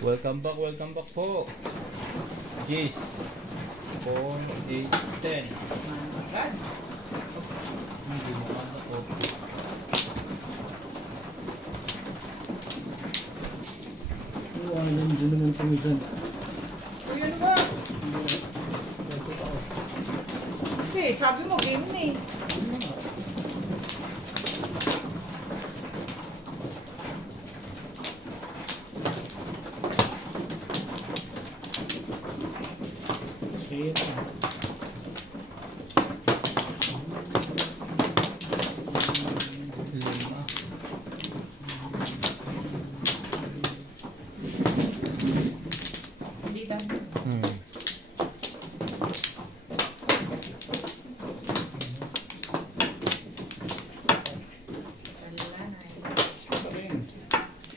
Welcome back po. Jeez. 4, 8, 10. Agad. Hindi mo kanta po. Ano lang dyan naman pamisan. O yun ba? Hindi, sabi mo game na eh. Shit. Lima. Hindi lang. Wala na eh. Isa pa rin.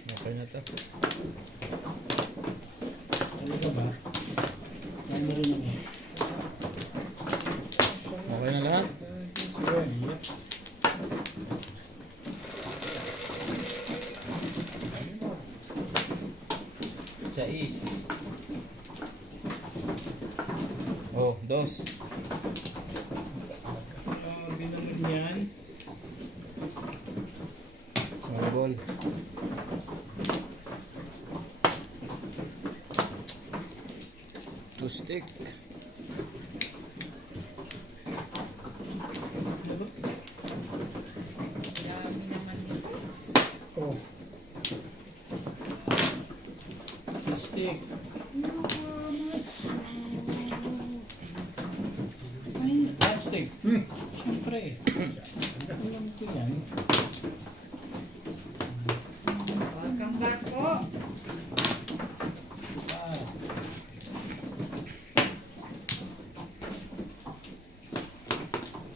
Okay na to. Ano ka ba? Ano rin ako. Okay na lahat? Sige. Yep. Sais. Oh, dos. Grabe naman yan. Maribol. Two stick. Dami naman dito. Oh. Stick. Ay, plastic. Siyempre. Alam ko yan. Welcome back po. Ah.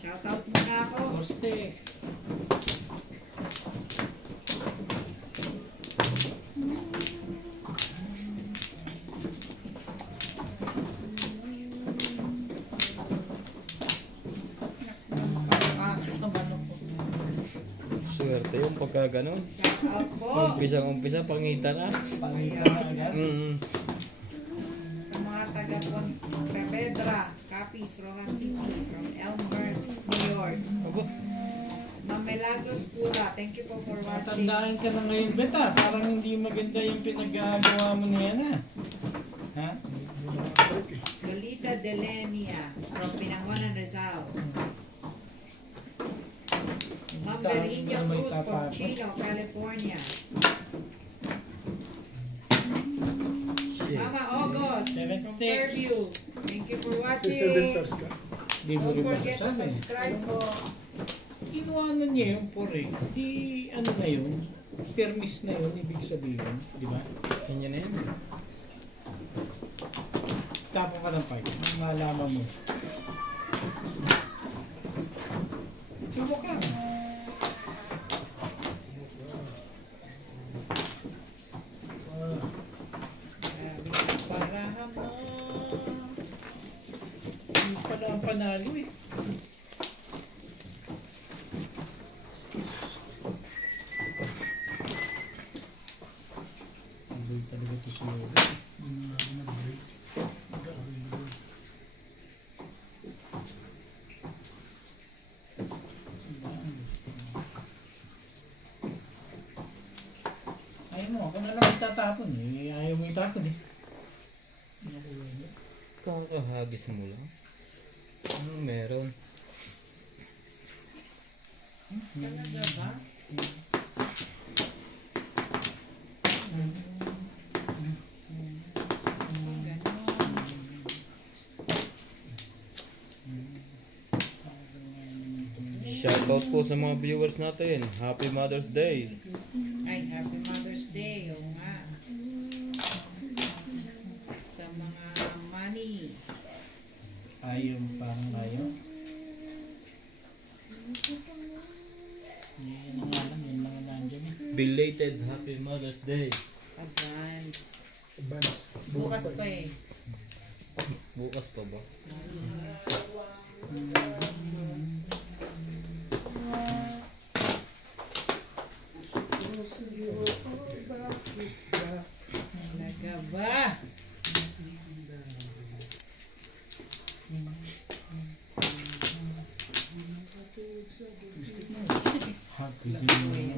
Shoutout muna ako. More stick. Kasama na po. Swerte yung pagka ganun. Shoutout po. Umpisa, pangita na. Pangita na agad. Sa mga taga-Pedra, Capiz, Rojas City, from Elmhurst, New York. Abo. Mamelagros Pura, thank you po for watching. Matandaan ka na ngayon, Beta. Parang hindi maganda yung pinagagawa mo niya na. Ha? Lolita Delenia, from Pinangonan, Rizal. Ma'am Berhinio Cruz from Chino, California. Shit. Mama August Seven from sticks. Fairview, thank you for watching. Hindi mo Don't rin forget to masasabi. subscribe po. Kinuha na niya yung pore. Di ano na yun. Permis na yun, ibig sabihin. Di ba? Yan na yan. Tapo ka ng part. Malaman mo. Subok lang. Grabe ka para mo. Hindi pala ang panalo eh. Hindi talaga ito siya. Ayaw mo, ako na lang itatapon eh. Ayaw mo itapon eh. Kakahagis mo lang. Ano meron? Talaga ba? Shoutout po sa mga viewers natin. Happy Mother's Day. Ay, Happy Mother's Day. Oo nga. Sa mga money. Ayaw, parang ayaw. Yan ang alam, yun lang ang nandiyan eh. Belated Happy Mother's Day. Advance. Bukas pa eh. Bukas pa ba? Talaga Aba. Happy day.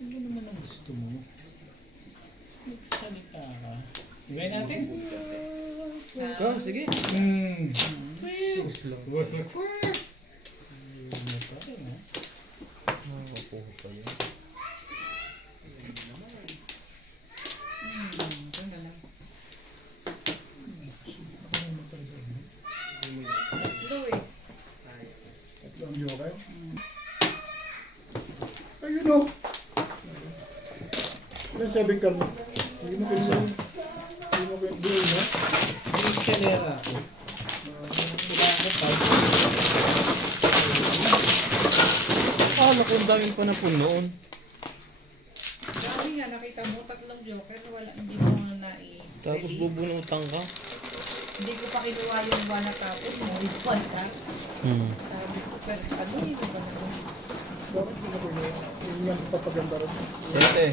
Ano naman ang gusto mo? Magsalita ka. Ibay natin? Ikaw, sige. Nakakuha pa yun. Tatlo ang joker. Ayun o. Ilan 7 ka mo? Hindi mo kayo Hindi mo kayo buhay mo? May eskalera ako. Wala ako pa. Akala ko ang daming panapon noon. Sabi nga, nakita mo, tatlong joker na wala, hindi mo na Tapos bubunutang ka. Hindi ko pa kinuha yung one na tapos, nalipan ka. Sabi ko, pero sa ano, hindi ba na Bakit hindi mo kayo yung nga papaganda rin? Siyete.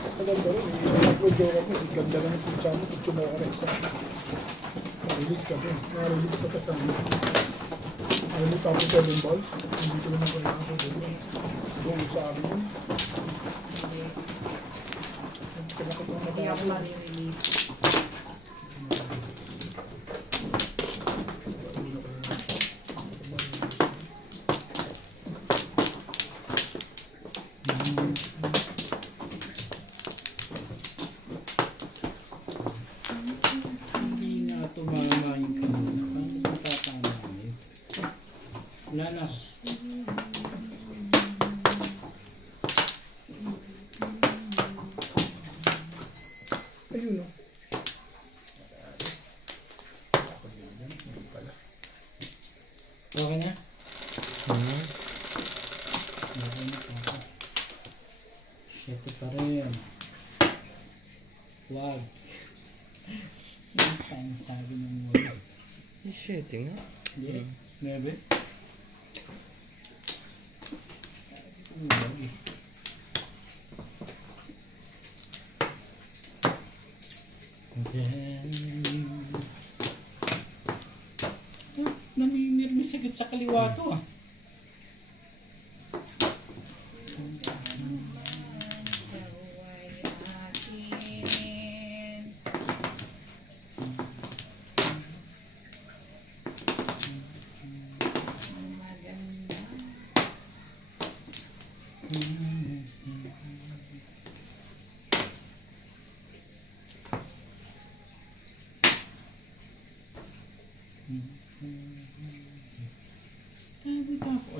Papaganda rin. Yung tatlo joker mo, ganda lang yung putsa mo, putsa mo ka rin sa na-release ka din. Na-release ka pa sa ano mo tapos 7 balls. Hindi ko naman kailangan ko doon. Doon sa akin yun. Hindi ako ma-release. Hindi nga tumama yung kanina. Paano kung tatama yun? Wala na. Ayun o. Okay na? Hmm. Okay na po. Siyete pa rin. Wag. Yung time sabi ng wag. Siyete nga. Hindi. Nebe? Wag eh. Naninirmis agad sa kaliwa to ah.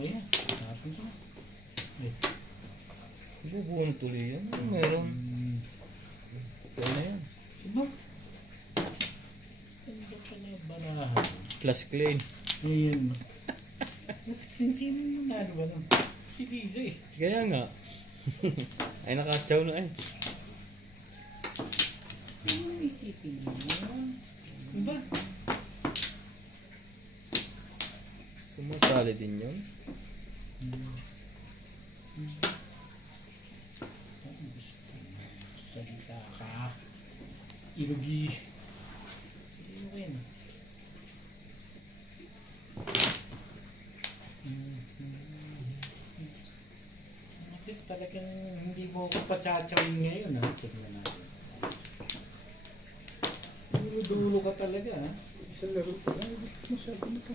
Ayan. Tapos ko. Bubuong tuloy yan. Meron. Okay na yan. Diba? Ano ka na banahan? Plus clean. Ayan. Mas clean sino yung nanalo ba nun? Si Liza eh. Kaya nga. Ay nakachaw na eh. Ano yung isipin mo? Diba? Sumasali din yun. Salita ka. Ilugi. Sige mo rin. Bakit talagang hindi mo ako patsachawin ngayon ha? Tignan natin. Dulo-dulo ka talaga ha? Isang laro pa lang. Masyado na ka.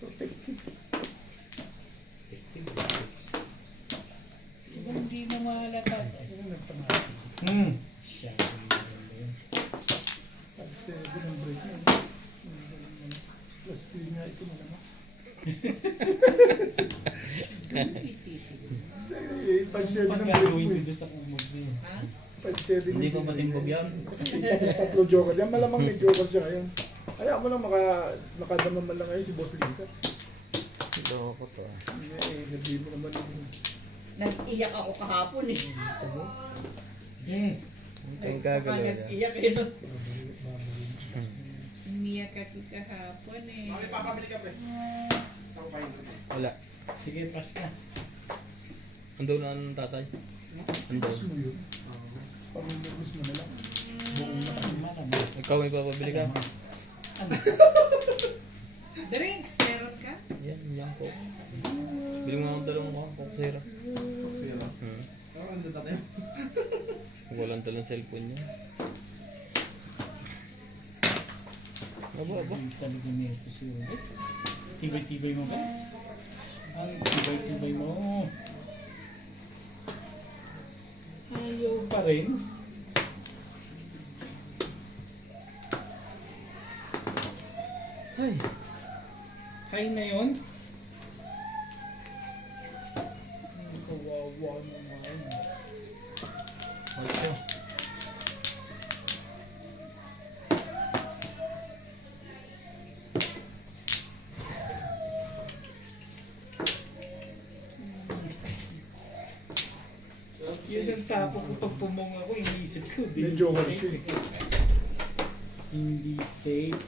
Protective. Diba hindi na mahalata sa Ano nagpangako? siya. Maganda yun. Pag 7 ang break na. Plus 3 nga ito malamang. Isipin mo. Eh, 5-7 ang break Pagkaluin mo ko eh. doon sa kumog niya. Ha? 5-7 Hindi ko matimbog yan. Tapos tatlo joker. Yan malamang may joker siya ngayon. Kaya mo lang makadama man lang ngayon si Boss Lisa. Ito ako to. Hindi mo naman yung Nag-iyak ako kahapon eh. Ang gagalaw yan. Nag-iyak eh. No? Umiyak ako kahapon eh. papabili ka pa eh. Ako pa yun. Wala. Sige, pass na. Andun na ang tatay. Andun. Gusto mo yun? Pag gusto mo na lang. Buong Marami. Ikaw may papabili ka? Ano? Drinks, meron ka? Yan po. Bili mo nga ang dalawang Coke Zero. Walang talang cellphone niya. Aba. Hindi talaga may episode. Tibay-tibay mo ba? Ang tibay-tibay mo. Ayaw pa rin. Ay. Hay na yun. Kawawa naman. Okay. Yun ang tapo ko pag pumong ako, iniisip ko. Medyo okay siya eh. Hindi safe.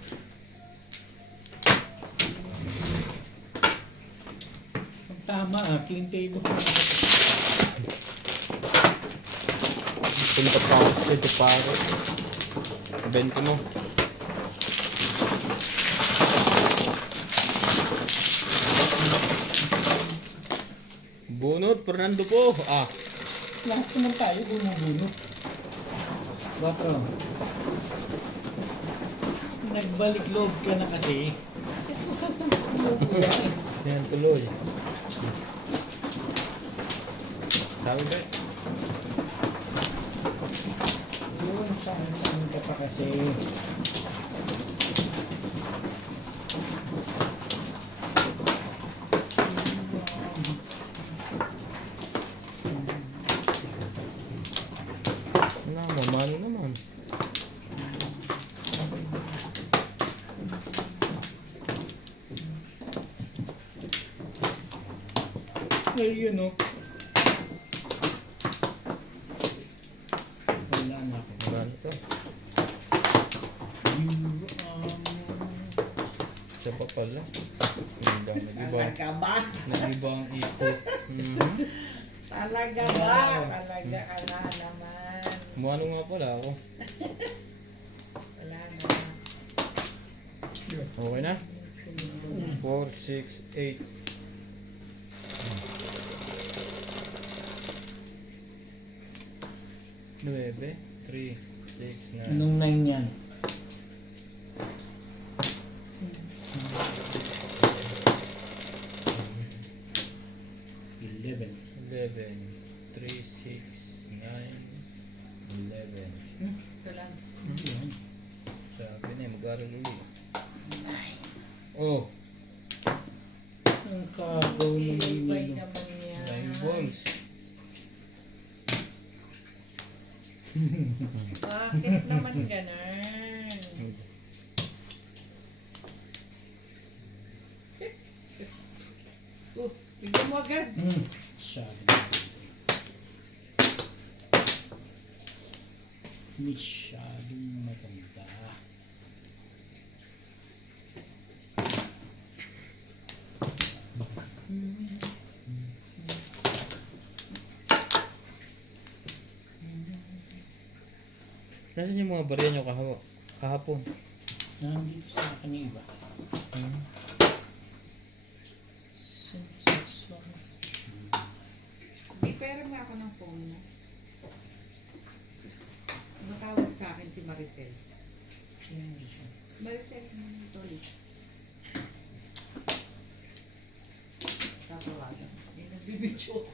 Ang tama clean table. Punta pa ako sa Japaro. 20 mo. Bunot, Fernando po. Lahat naman tayo bumubunot. Bakit? Nagbalik loob ka na kasi. Ito sasagot mo ko yan. Yan tuloy. Sabi ba? Yun, saan ka pa kasi. Mamano naman. Ayun o. Wala na ako. Marami to. Siya pa pala. Talaga ba? Nag-iba ang ikot. Talaga ba? Talaga ka na naman. Mano nga pala ako. Wala na. Okay na? 4, 6, 8. Nuebe, 3, 6, 9. Anong 9 yan? Eleven. 11, 3, 6, 9, 11. Ito lang. Yan. Sabi na, mag-aral ulit. Oh, Ang kagaw naman Ibay nilo. naman yan. 9 balls. Bakit naman ganun? Bigyan mo agad. Masyadong. Masyadong maganda. Nasaan yung mga barya nyo kahapon? Nandito sa akin yung iba. May pera nga ako ng phone mo. Matawag sa akin si Maricel. Maricel Tolis. Tatawagan. May nagbibidyo.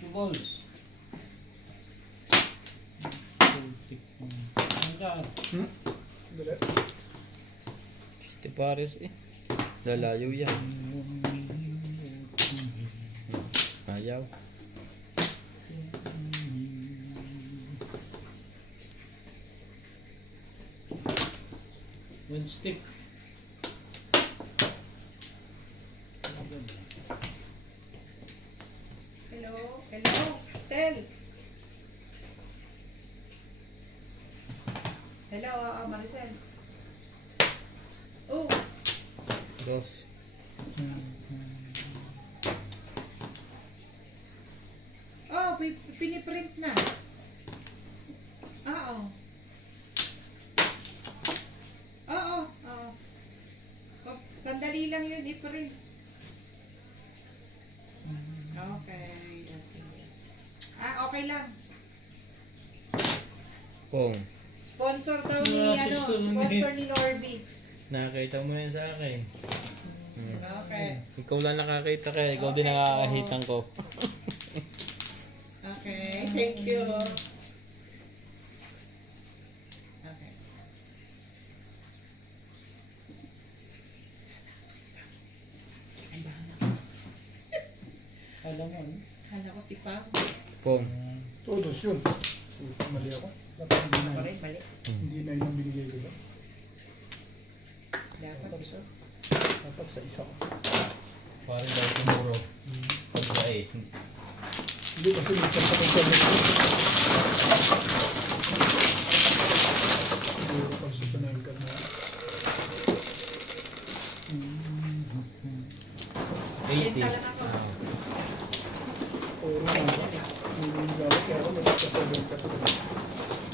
Two balls. Hanggang. Dali. Si Paris eh. Lalayo yan. Ayaw. One stick. Hello? Hello? Sel? Hello, Maricel? Oh, Dos. Oh, piniprint na. Oo. Oo. Oo. Sandali lang yun, i-print. Okay. Okay lang. Pong. Sponsor daw ni, sponsor ni Norby. Nakakita mo yan sa akin. Okay. Ikaw lang nakakita kaya ikaw din nakakahitan ko. Okay, thank you. Okay. Alam mo, Kala ko si Pam. Pong. Todos yun. Mali ako. Dapat hindi na. Mali, mali. Hindi na yun ang binigay ko lang. Dapat ito. Dapat sa isa ko. Parang daw tumuro. Pagkait. Hindi kasi nagkakasya nito. Hindi ko pagsusunan ka na. 80. Talaga ako. Oo nga. Hindi yung gawin kaya ako nagkakasya ka sa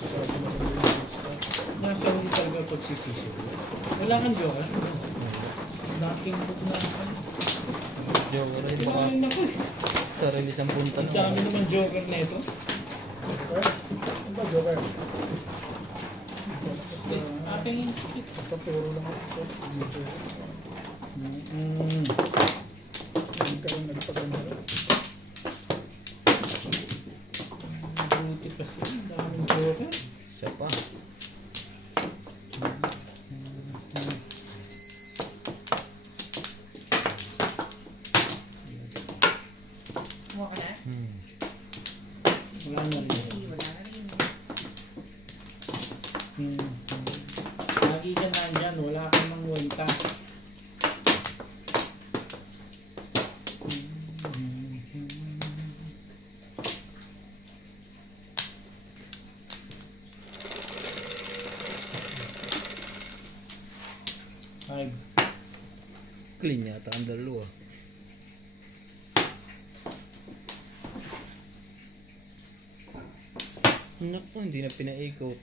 sabi na kami yung nasa rin talaga pagsisisi. Wala kang joker. Dating book na ako. Joker rin baka Kumain ako eh. sarili sa punta Ang dami naman joker na ito. Joker? Ano ba Joker? Aking instinct. Basta puro lang ako. Hindi ka rin nagpaganda. Buti kasi. Ang daming joker. Siya pa. Kumuha ka na? Wala na rin. Wala na rin. Lagi ka nandyan. Wala ka mang wanta. Ay, Clean yata ang dalawa. Naku, hindi na pinaikot.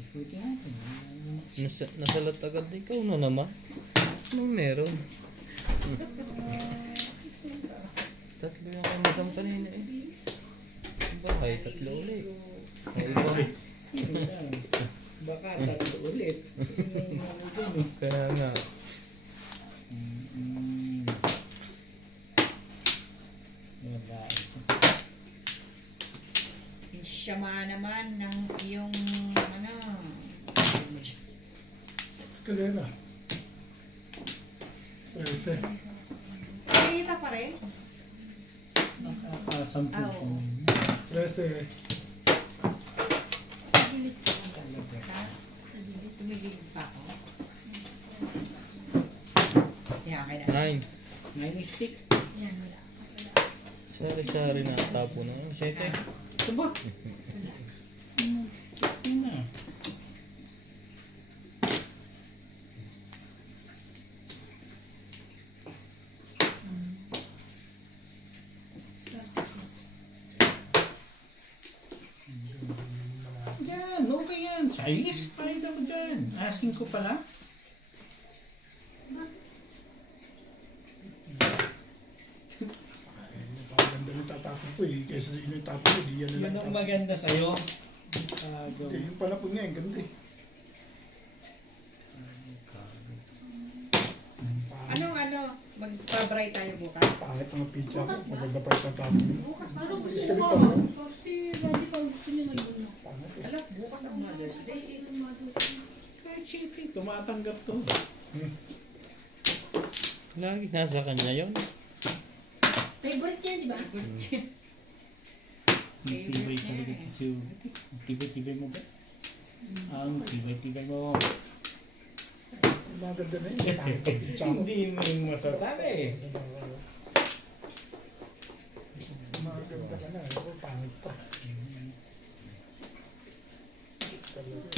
ikuti natin. Nasalat agad ikaw na naman. Anong meron? Tatlo yung kamadam kanina eh. Bakay, tatlo ulit. Ay, ikaw. Baka tatlo ulit. Kaya nga. Wala. Siyama naman ng iyong Escalera. Ese. Kita pa rin? Nakakasampu Ah, ko. oo. 13. Ha? Tumilig pa ako. Yan, kaya na. 9. 9 stick. Sari-sari na tapo na. 7. Ito ba? Ito na. Yan, okay yan. Size, pahit ako dyan. Asking ko pala. Napakaganda ng tatapon ko eh. Kaysa yun yung tapon ko, di yan na Yun lang ang tapon. maganda sa'yo. Yung pala po nga, ang ganda eh. Anong magpa-bright tayo bukas? Pangit ang pizza ko, maganda pa yung tatapon. Parang gusto Is ko kami nga. pa ba? Kasi ready ka gusto niya mag-una. Pangit eh. Alam, bukas ang Mother's Day. Kahit shipping, tumatanggap to. Lagi nasa kanya yun. Favorite niya, di ba? Tibay talaga ito siya. Tibay mo ba? Ang tibay mo. Maganda na yun. Pangit ang pizza ko. Hindi mo yung masasabi. Maganda ka na. Ako, pangit pa. Talaga.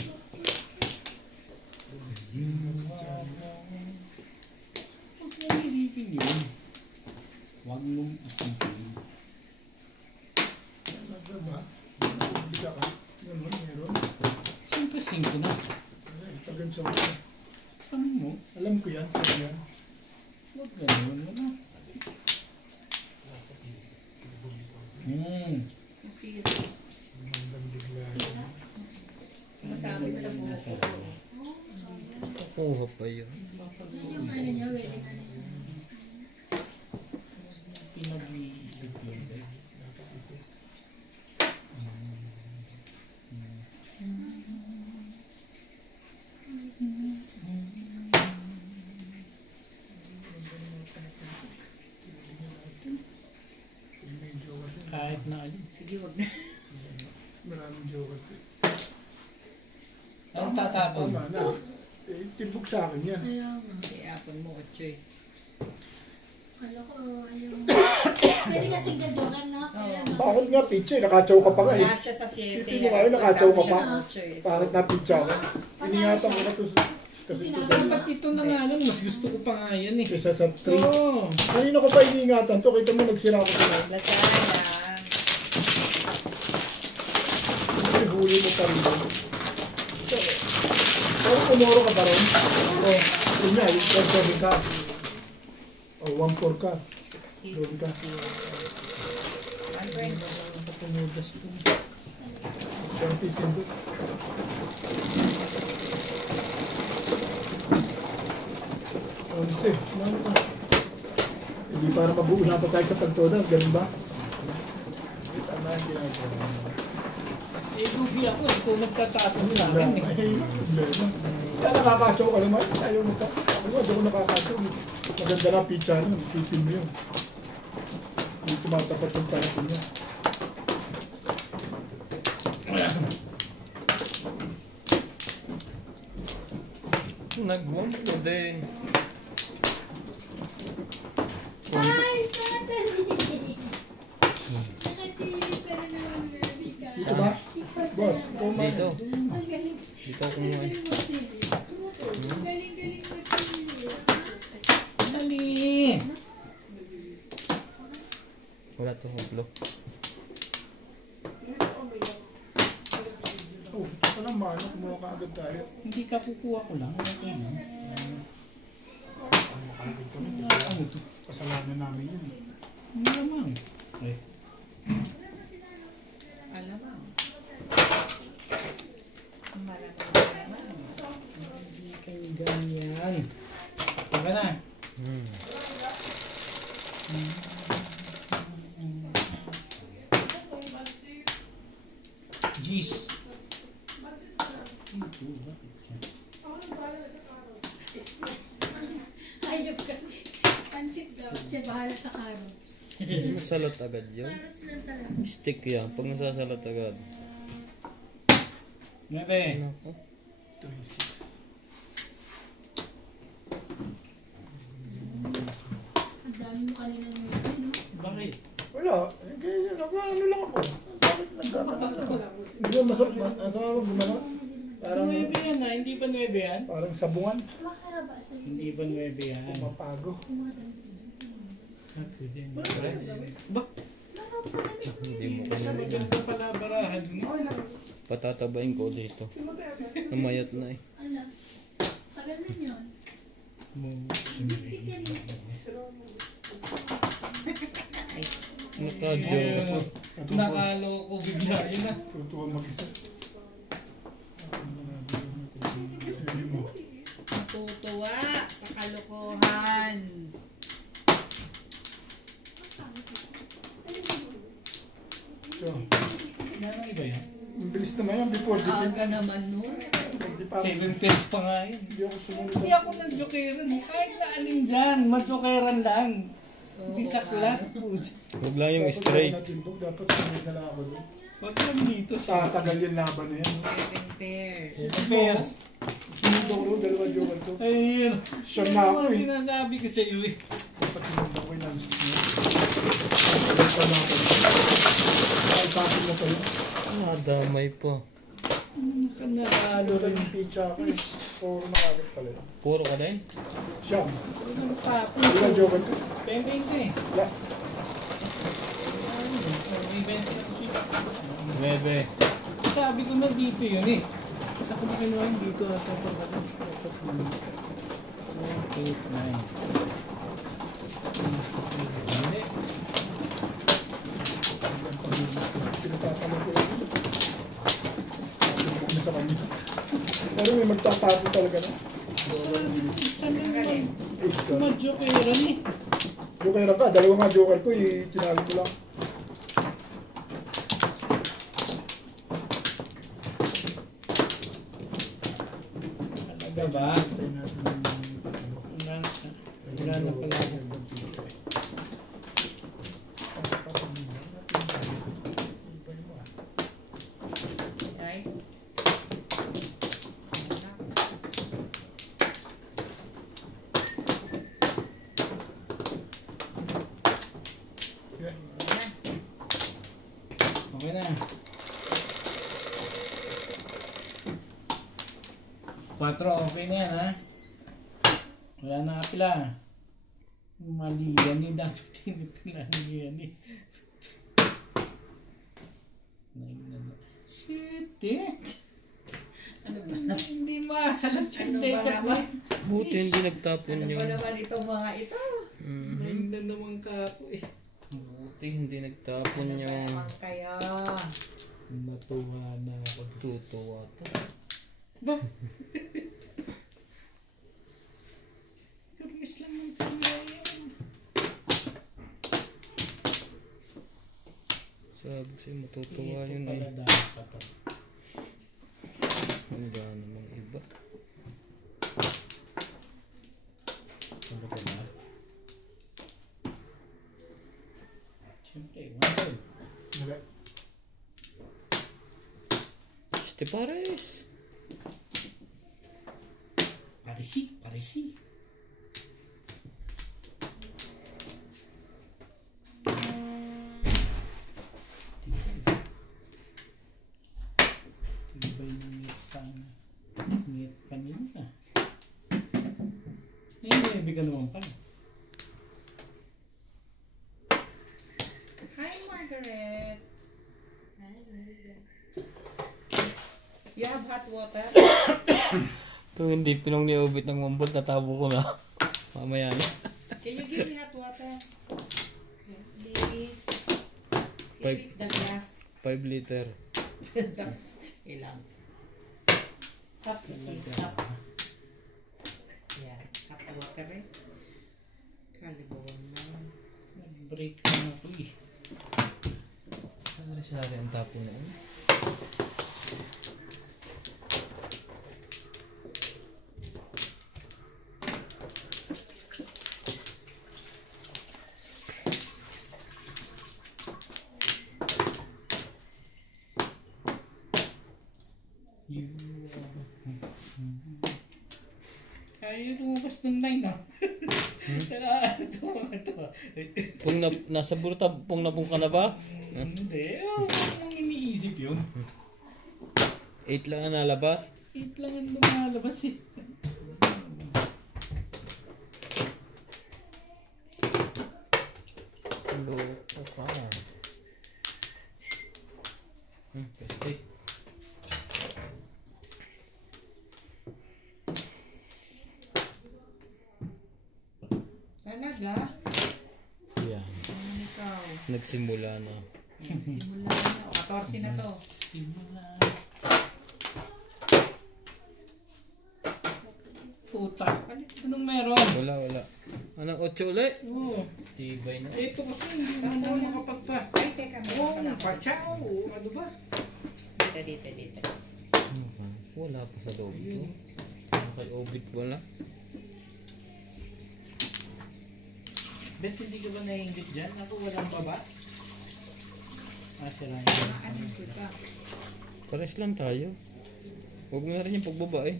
isipin yun. Huwag mong isipin. Ano ba? Bisa ka? Ganun, meron. Siyempre 5 na. Ay, tagan sa ako. Ano mo? Alam ko yan, pero yan. Huwag ganun mo na. Hanggang bigla. Masabi sa buko. Nakuha pa yun. Yun yung ano niya, wedding ano niya. Pinag-iisip yun. May joker din. Kahit na alin. Sige, wag na. Maraming joker din. Ang tatapon. Tama na. Eh, timbog sa akin yan. Kaya nga. Iapon mo, 8 eh. Kala ko, ayaw. Pwede ka single joker, no? Kaya nga. Bakit nga, Piche? Nakatsaw ka pa nga eh. Wala siya sa 7. Sipin mo kayo, nakatsaw ka pa. eh. Bakit napitsa ka? Iningatan ko na to. Kasi ito sa Dapat ito na nga lang. Mas gusto ko pa nga yan eh. kesa sa 3. Oo. Kanina ko pa iniingatan to. Kita mo, nagsira ko pa. Lasaya. Kasi huli mo pa rin. Parang kumoro ka pa rin. Oo. Yun nga, yung 1-7 ka. O 1-4 ka. Doon ka. Patunudas ko. 20 sindot. Onse. Hindi para mag-uuna pa tayo sa pagtodas. Ganun ba? Tama ang ginagawa. Eh, lugi ako. Ikaw nagtatapon sa akin eh. Ay, problema. Kaya nakakatsaw ka naman. Ayaw mo ka. Ano, doon ko nakakatsaw. Maganda na pizza nun. Isipin mo yun. Hindi tumatapat yung pansin niya. Nag-1 ko din. Ay, nakatali. Nakatili pa rin naman, baby ka. Dito ba? Boss, kumain. Dito. Ang galing. Dito ako Ang nga. galing magsili. Ang galing-galing magsili. Dali. Wala to huklo. Oh, ito lang ba? Ano, kumuha ka agad tayo. Hindi ka kukuha ko lang. Okay lang. Agad kami. Ano to? Kasalanan namin yun. Ano naman? Eh. Alamang. Malamang naman. Hindi kayo ganyan. Tara na. Jeez. Ayop ka. Pansit daw. Siya bahala sa carrots. Masalot agad yun. Carrots lang talaga. Stick yan. Pag nasasalot agad. Nebe. Nako. 3-6. Ang dami mo kanina mo yun, no? Bakit? Wala. Eh, kaya ano lang ako. Bakit nagkakaroon na? Hindi mo masok. Ano tawag gumano? Parang, 9 yan ha? Hindi ba 9 yan? parang sabungan. Makaraba sa iyo. Hindi ba 9 yan? Mapago. Ako din. Ba? Hindi mo ko Sabi na. ka pala barahan. Patatabain ko dito. Namayat na eh. Alam. Tagal na yun. Biscuit yan eh. Naka-joke. Nakaloko bigla yun na. Tutuwang mag-isa. Natutuwa sa kalokohan. So, Ano iba yan? ang bilis naman yan before the game. Aga naman nun. Hindi pa 7 pesos pa nga yun. Hindi ako sumunod. Hindi ako nag-jokeran. Kahit na alin dyan, ma-jokeran lang. Hindi saklat. Huwag lang yung straight. Dapat sumunod na lang ako doon. Huwag lang dito Sa sa tagal yung laban na yan. 7 pairs. 7 pesos. Sumunod ako doon, dalawa joker ko. Ayun. Siya na ako Ano eh. sinasabi ko sa iyo eh. Sa kinuha ko yung lunch niya. Tagal pa natin. Ay, tapin mo pa yun. Ah, damay pa. Kanalo Ito rin. yung pizza ko is puro makakit pala. Puro ka din? Siyam. Ano ng papo? Ilan joker ko? Pembeng ka eh. La. May 20 na siya. 9. Sabi ko na dito yun eh. Sa ko makinuha yung dito at ito pa rin. 8, 9. Pinatatanong ko yun. Tapos na sa kanya. Pero may magtatapo talaga na. Isa na naman. Eh, ikaw. Madyokeran eh. Joker ka. Dalawa nga joker ko. Tinali ko lang. Talaga ba? Tayo natin yung Wala na pala ako. Ay. Yeah. Okay na. 4, okay na yan ha. Wala na kapila. Mali yan eh. Dapat tinipila niyo yan eh. Shit eh. Ano ba? Hindi masalat yung Ano ba dekat naman? na. Buti hindi nagtapon Ano yung... ba naman itong mga ito? Ganda naman ka ako eh. Buti hindi nagtapon Ano ba yung... naman kaya? Natuwa na ako. Tutuwa to. Ba? Permis lang ng pangyayan. Sabi sa'yo matutuwa yun Pala eh. dapat to. Wala namang iba. Ano ba ba? Siyempre, 1 Wala. Este pares. Parisi. Tibay ng meat sana. Meat kanina. May ibig ka naman pala. Hi, Margaret. Hi, Margaret. You have hot water? Kung hindi pinong niubit ng mambol, tatabo ko na. Mamaya na. Can you give me hot water? Please. Five. Please, the glass. 5 liter. Ilang? Cup kasi. Cup. Yan. Hot water eh. Kalibuan mo. Nag-break na ako eh. Sari-sari ang tapo na yun. Kaya lumabas ng 9 ah. Ito. Nasa burutapong na pong ka na ba? Hindi. Ang iniisip yun. 8 lang ang nalabas. 8 lang ang lumalabas eh. Loko ka. Plastic. Talaga? Yan. Ano ikaw? Nagsimula na. Simula na. O, 14 na to. Simula. Puta. Anong meron? Wala. Anong 8 ulit? Oo. Tibay na. Ito kasi hindi mo na makapagpa. Ay, teka. Oo, Meron pa pachaw. Ano ba? Dito. Ano ka? Wala pa sa loob to. Kay Obit wala. Bet, hindi ka ba naiingit dyan? Ako walang baba. Sira yun. Ano ko ka? Pares lang tayo. Huwag mo na rin yung pagbaba eh.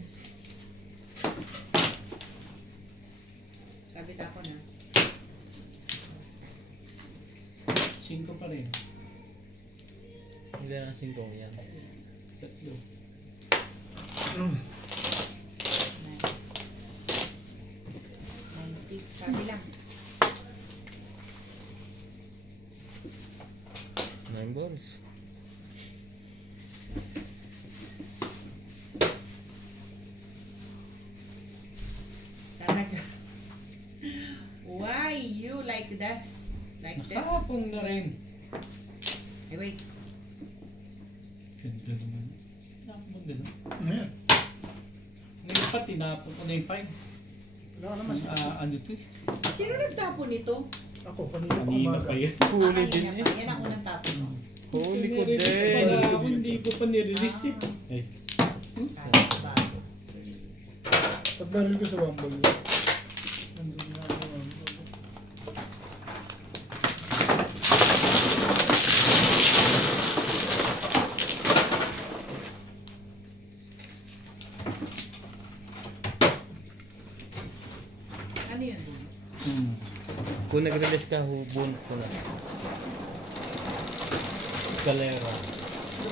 Sabit ako na. 5 pa rin. Hindi na 5 yan. 3. Sabi lang. 9 balls. Talaga. Why you like this? Like this? Nakapong na rin. Hey, wait. Ganda naman. Nakapong din. Ayan. Ngayon pa, tinapon ko na yung 5. Wala ka naman. Mas ano to eh. Sino nagtapon nito? Ako, kanina pa Kanina umaga. pa yan. Huli din Kanina eh. pa. Yan ang unang tapon mo. Huli ko Nirelease din. pala ako, hindi ko pa nirelease eh. Ay, Bago. Pagbaril ko sa Wambol yun. Nandun na ako sa Wambol. Ano yun? Kung nag-release ka, hubon ko na. Galera.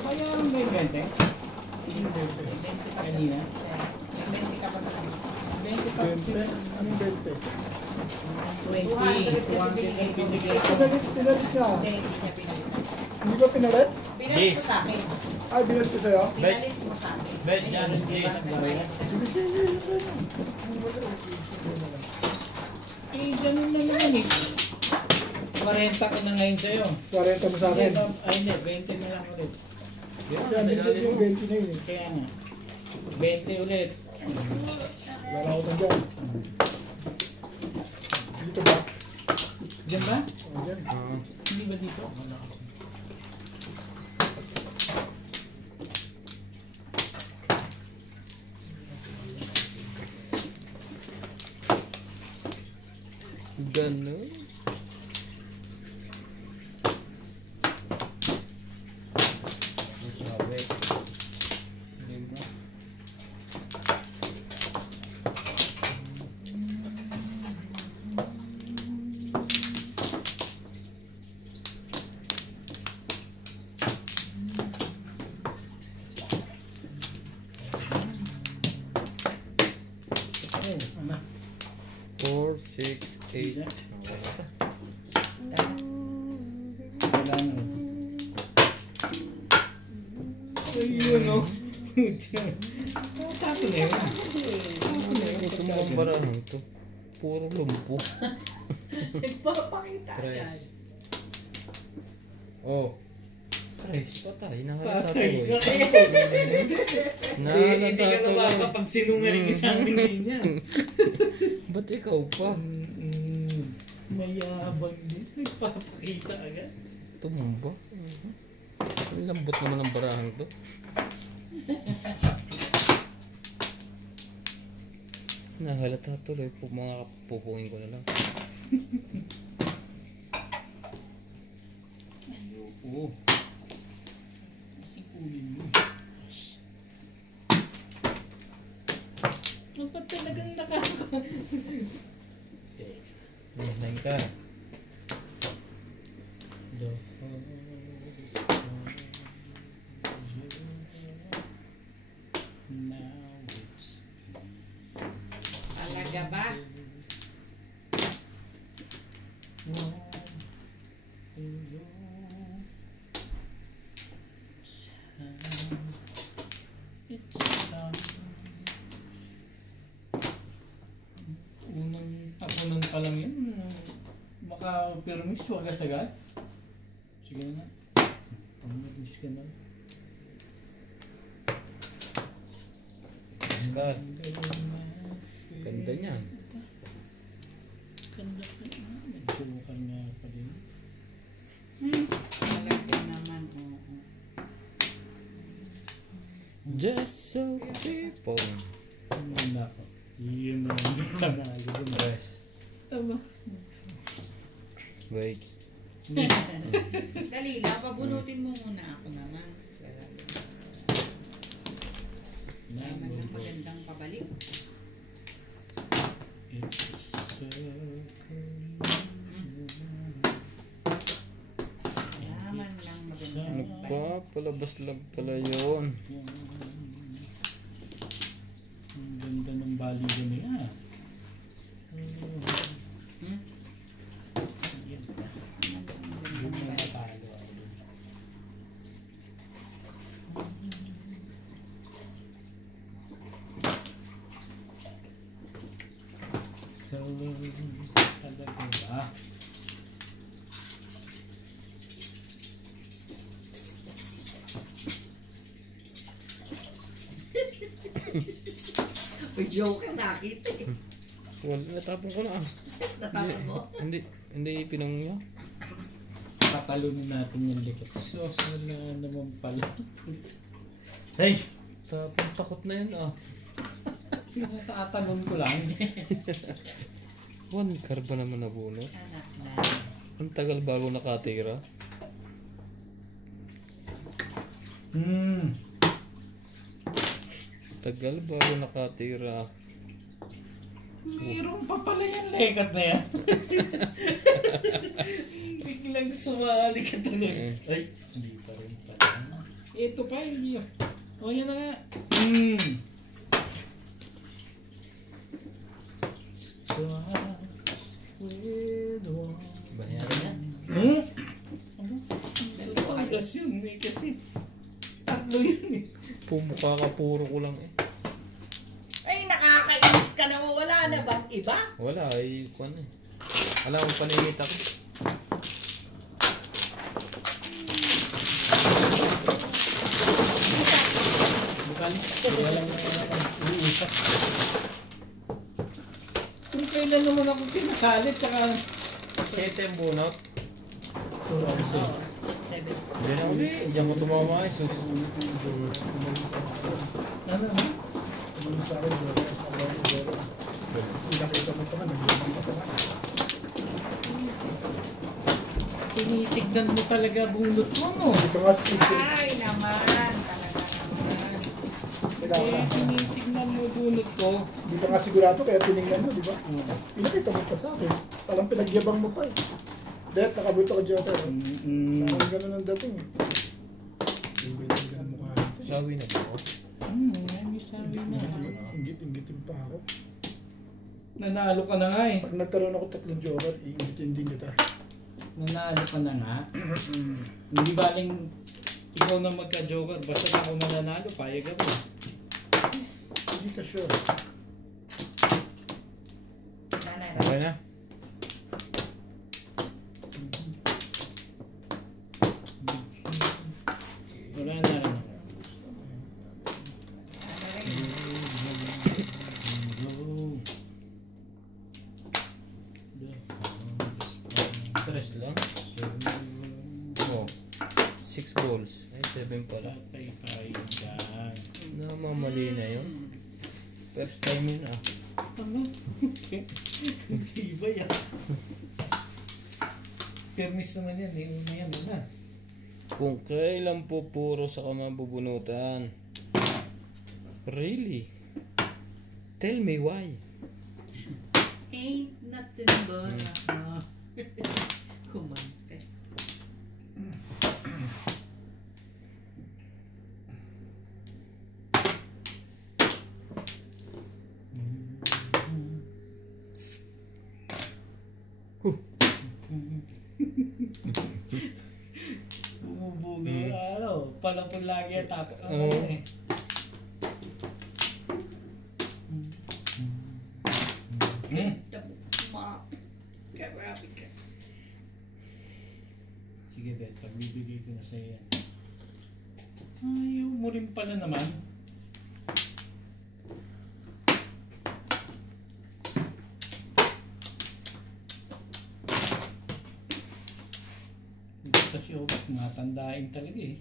kaya may 20? May 20 pa Kanina? siya. May 20 ka pa sa kanya. 20 pa 20? Anong 20? 200 kasi binigay ko. Sinalit ka. Hindi, hindi niya pinalitan. Hindi ba pinalit? Pinalit ko sa akin. Ay, binat ko sa'yo? Pinalit mo sa akin. Bet, yan, Ayun, yes, diba? Nagbayad ka. Sige, sige. Eh, ganun na naman eh. 40 ko na ngayon sa'yo. 40 mo sa akin. Ay, hindi. 20 na lang ulit. Yan, hindi yung 20 na yun eh. Kaya nga. 20 ulit. Wala ko na dyan. Dito ba? Diyan ba? O, dyan. Hindi ba dito? Ganun. Sabi. Lima. Ano? 4, 6, 8. Wala na. Ayun o. Tapo na yun. Ito mga barahan to. Puro lumpo. Nagpapakita yan. Tres. Oh. Tres. Patay. Nahalata to Patay. eh. Hindi Nahalata ka to na eh. makapagsinungaling sa amin ganyan. Ba't ikaw pa? Mayabang din. Nagpapakita agad. Tumumba. Ang lambot naman ng barahan to. Nahalata tuloy po mga pupungin ko na lang. Oo. Kasi kunin mo. Ba't talagang Nine ka. Talaga ba? Unang tapunan pa lang yun. Maka-permis, wag agad. Sige na. Pag-miss ka na. Scar. Ganda niyan. Ganda ka na. Nagsukan nga pa din. Talaga naman, oo. Just so people. Nako. Iyon na lang. Rest. Tama. Wait. Dali lang, pabunutin mo muna ako naman. Naman ang magandang pabalik. It's a circle. Naman ng magandang Ano pabalik. pa? Palabas lang pala yun. bali ko niya. Yan pa. Yun na natalo ako dun. Talaga ba? May joke nakita eh. Wala, natapon ko na. Natapos mo? Hindi pinang niya. Tatalunin natin yung likit. So, wala naman pala. Hey! Tapon, takot na yan Tatalon ko lang. One car ba naman nabunot? Anak na. Ang tagal bago nakatira. Tagal bago nakatira. Mayroon pa pala yung lekat na yan. Biglang sumali ka tuloy. Ay, hindi pa rin pala. Ito pa, hindi yun. O, yan na nga. Bayaran na. Ano? Agas yun eh, kasi tatlo yun eh. Pumukha ka, puro ko lang eh. Ay, nakakainis ka na. Wala na bang iba? Wala, ay kuwan eh. Alam mo, paningit ako. Bukalis ako, walang uusap. Kung kailan naman ako pinasalit, tsaka... Siyete ang bunot. Oo, 7. Diyan ako eh. Diyan ko tumama eh. Ano? Ano sa akin, pinakita mo pa nga, nag-ibang pa nga. Tinitignan mo talaga bunot mo, no? Dito nga, picture. Ay, naman. Talaga naman. Eh, tinitignan mo bunot ko. Dito nga sigurado, kaya tinignan mo, di ba? Pinakita mo pa sa akin. Parang pinagyabang mo pa eh. Dahil nakabuto ka dyan, pero parang gano'n ang dating eh. Hindi ba yung gano'n mukha nito? Sabi na ba ako? May sabi na. Ingit-ingitin pa ako. Nanalo ka na nga eh. Pag nagkaroon ako 3 joker, iingitin din kita. Nanalo ka na nga. Hindi baling ikaw na magka-joker. Basta na ako mananalo, payag ako. Hindi ka sure. Nanay. Okay na? Wala na rin. Stress lang. Oh. 6 balls. Ay, 7 pala. Patay tayo dyan. Namamali na yun. First time yun ah. Ano? Hindi ba yan? Permis naman yan eh. Una yan, una. Kung kailan po puro sa kamabubunutan. Really? Tell me why. Ain't nothing but kumante. Bumubugo. Ano? Palapon lagi yan. Tapos Oo. eh. Karami ka. Sige, Bet. Pagbibigay ko na sa'yo yan. Ayaw mo rin pala naman. Hindi kasi ako matandain talaga eh.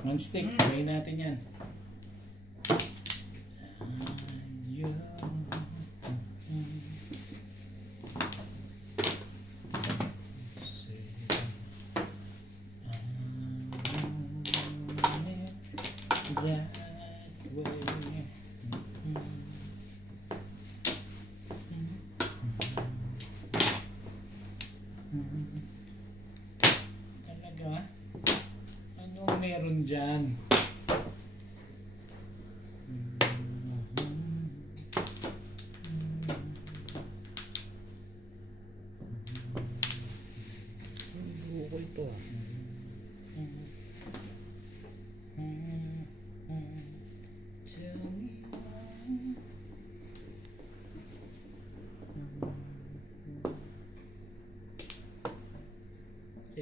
One stick. Gawin natin yan. Talaga? Ano meron dyan?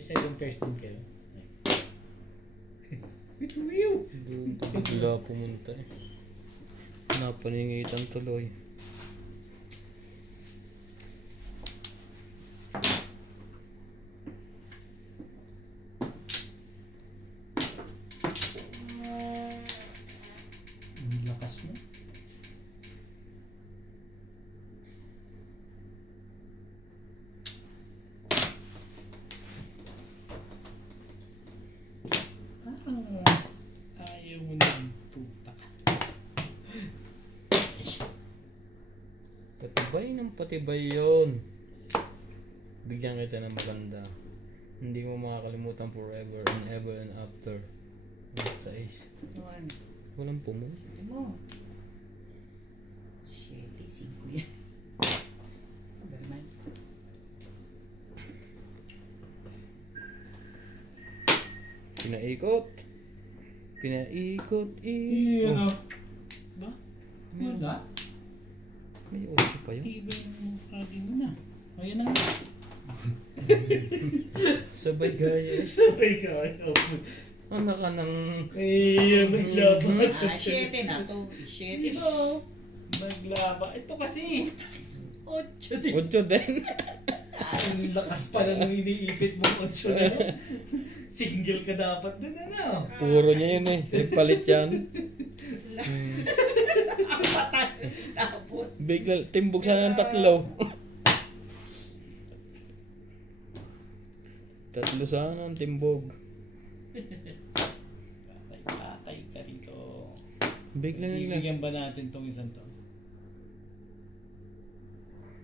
second first din kayo. Ito yun. Doon bigla pumunta eh. Napaningitan tuloy. Ang lakas mo. Ayaw mo ng puta. Patibay ng patibay yun. Bigyan kita ng maganda. Hindi mo makakalimutan forever and ever and after. Sa is. Ano? Walang pumo. Ito mo. 7-5 yan. Ganun. Pinaikot. Pinaikot. Ano? Oh, Ba? Wala? may 8 pa yun. Tibay yung kadi mo na. O yan na. Sabay gaya. Sabay ka. Anak ka ng... Ayun, naglaba. 7 na to. 7 po. Naglaba. Ito kasi. 8 din. 8 din. Ang lakas pala nung iniipit mo 8 na. Single ka dapat dun ano. Puro niya yun eh. Palit yan. Tapos. Bigla, timbog sana ng 3. 3 sana ang timbog. Patay ka rito. Bigla na lang. Bibigyan ba natin tong isang to?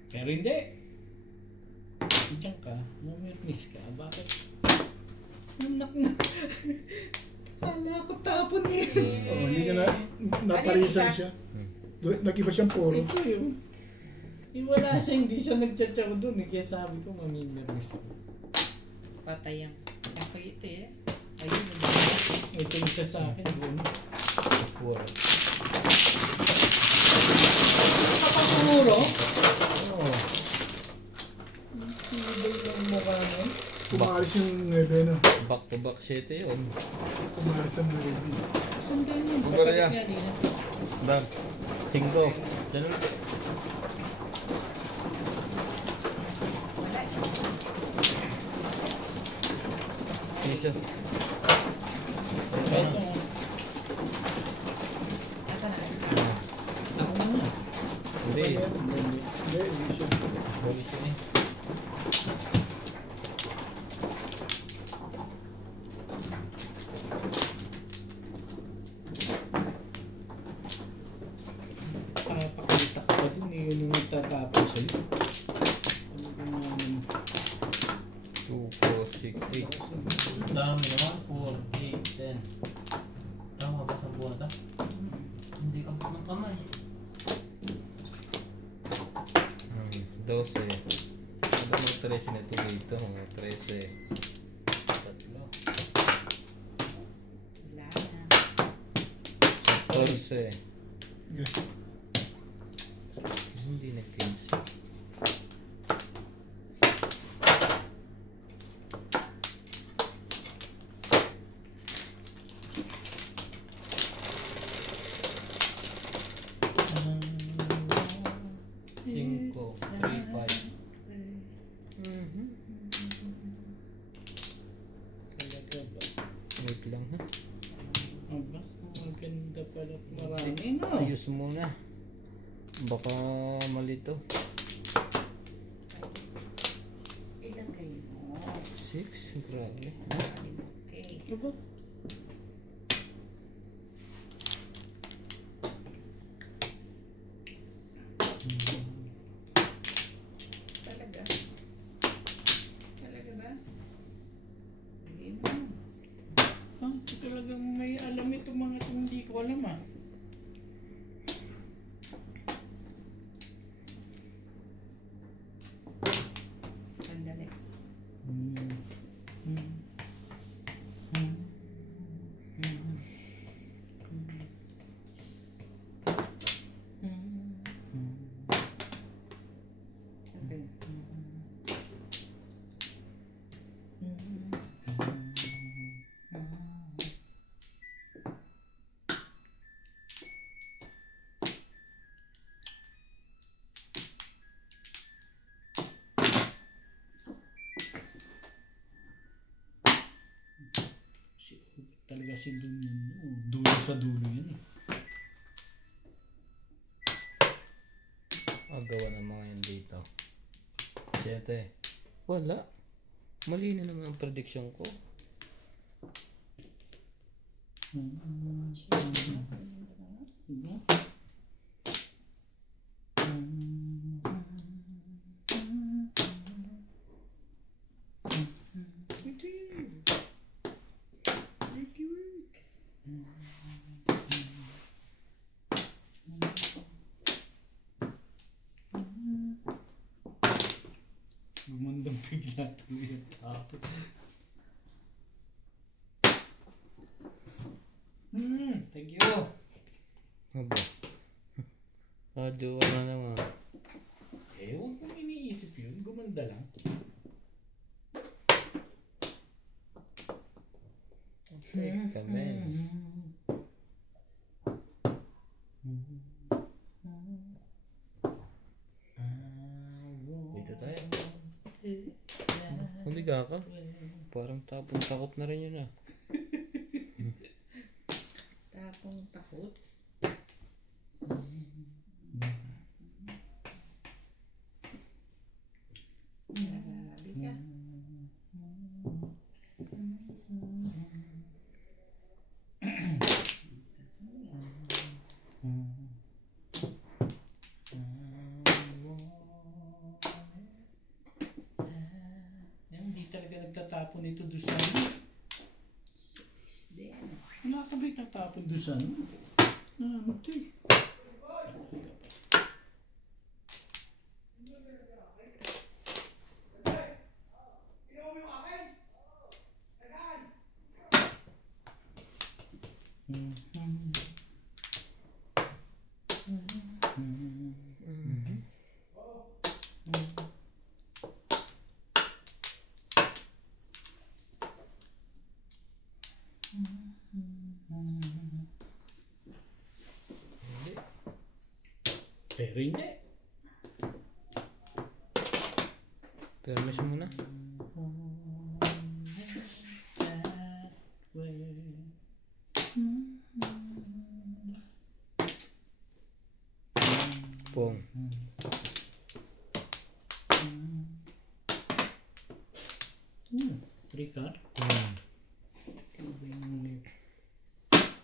Pero hindi. Diyan ka, mamirnis ka. Bakit? Anak na. Kala ko tapon eh. Oh, hindi ka na, naparisan siya. Nag-iba siyang poro. Ito yun. Wala siya, hindi siya nagtsatsaw doon. Kaya sabi ko, mamirnis ako. Patay ang ito eh. Ayun. Ito isa sa akin. Doon. Puro. Kapapuro? Oo. Tibay lang mukha nun. Kumaris yung 9 na. Back to back 7 yun. Kumaris ang 9. Saan ba yun? Bugara Kapalit yan. nga nila. Dam. 5. Ganun. Wala. Isa. Ito. Asa na kayo? Ako na. Hindi. Hindi, hindi siya. Huli siya eh. Pakita ko pa din eh. Yun yung nagtatapos sa'yo. Ano ba naman? 2, 4, 6, 8. Dami naman. 4, 8, 10. Tama ba sa buwan ito? Hindi ka po ng kamay. 12. Ano mga 13 na ito dito? Mga 13. Tatlo. Wala na. 14. Yes. Hindi na 15. Cinco, 3, 5. Talaga ba? Wait lang ha. Aba, maganda pala. Marami no. Ayos muna. Baka malito. Ilagay mo. 6, grabe. Okay. Aba, Talaga? Talaga ba? Hindi mo. talagang may alam itong mga itong hindi ko alam ah. Sandali. Kasi dulo sa dulo yan eh. Gawa ng mga yan dito. Siyete. Wala. Mali na naman ang prediction ko. Gumandang bigla tuloy ang tapos. Thank you. Aba. Kadyo na naman. Huwag mong iniisip yun. Gumanda lang. Okay, kami. Dito tayo. Humiga ka. Parang tapong takot na rin yun ah. Tapong takot. Grabe ka. Hindi talaga nagtatapon nito Dusan. Wala ka ba itatapon Dusan? Ano ito eh? Pero hindi. Permis muna. Pong. Tricard?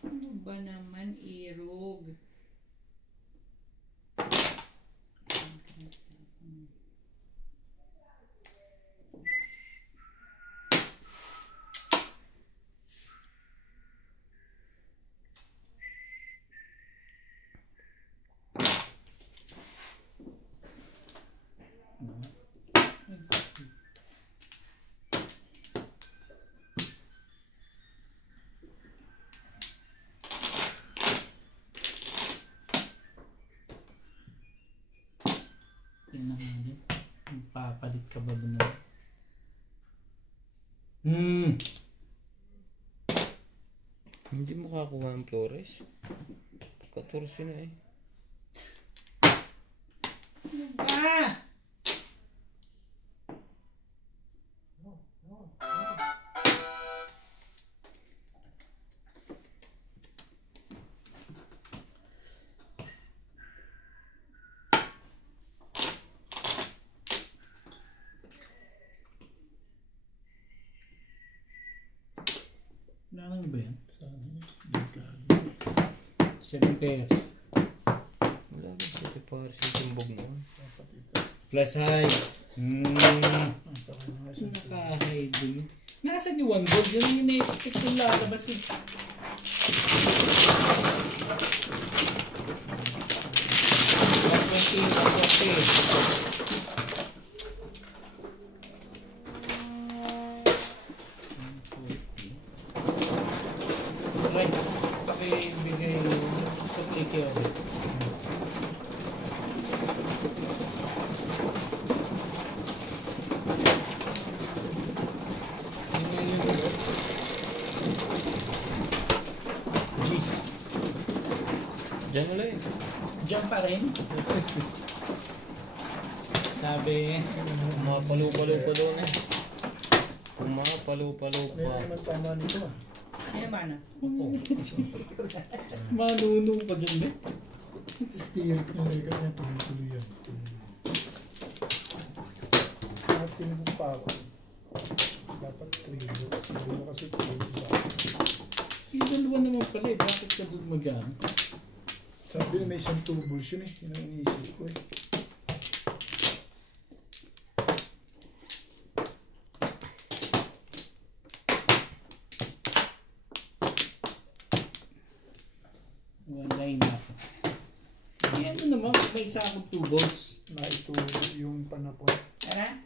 Ano ba naman irog? Papalit ka ba ba Hindi mo kakuha ng Flores. 14 na eh. Ah! Ano ba yan? Sana yun. Delikado. 7 pairs. Wala ka siya para sa tumbog naman. Dapat ito. Plus high. Asa ka na nga siya. Naka-high din. Nasaan yung 1 gold? Yan ang ina-expect yung lalabas eh. Right, pakibigay sa take of it. Jeez. Diyan ulit. Diyan pa rin. Sabi, Pumapalo-palo pa doon eh. Pumapalo-palo Ano pa. naman tama nito ah. Sino mana? Manunong pa dyan eh. Steer ko na ikat niya, tuloy-tuloy yan. Ating bukako. Dapat 3 balls. Hindi mo kasi 2 sa Yung dalawa naman pala eh. Bakit ka doon mag-ano? sabi na may isang 2 balls yun eh. Yun ang iniisip ko eh. Wala na ako. Eh, ano naman, may isa akong 2 balls. Naituro yung panapon. Tara.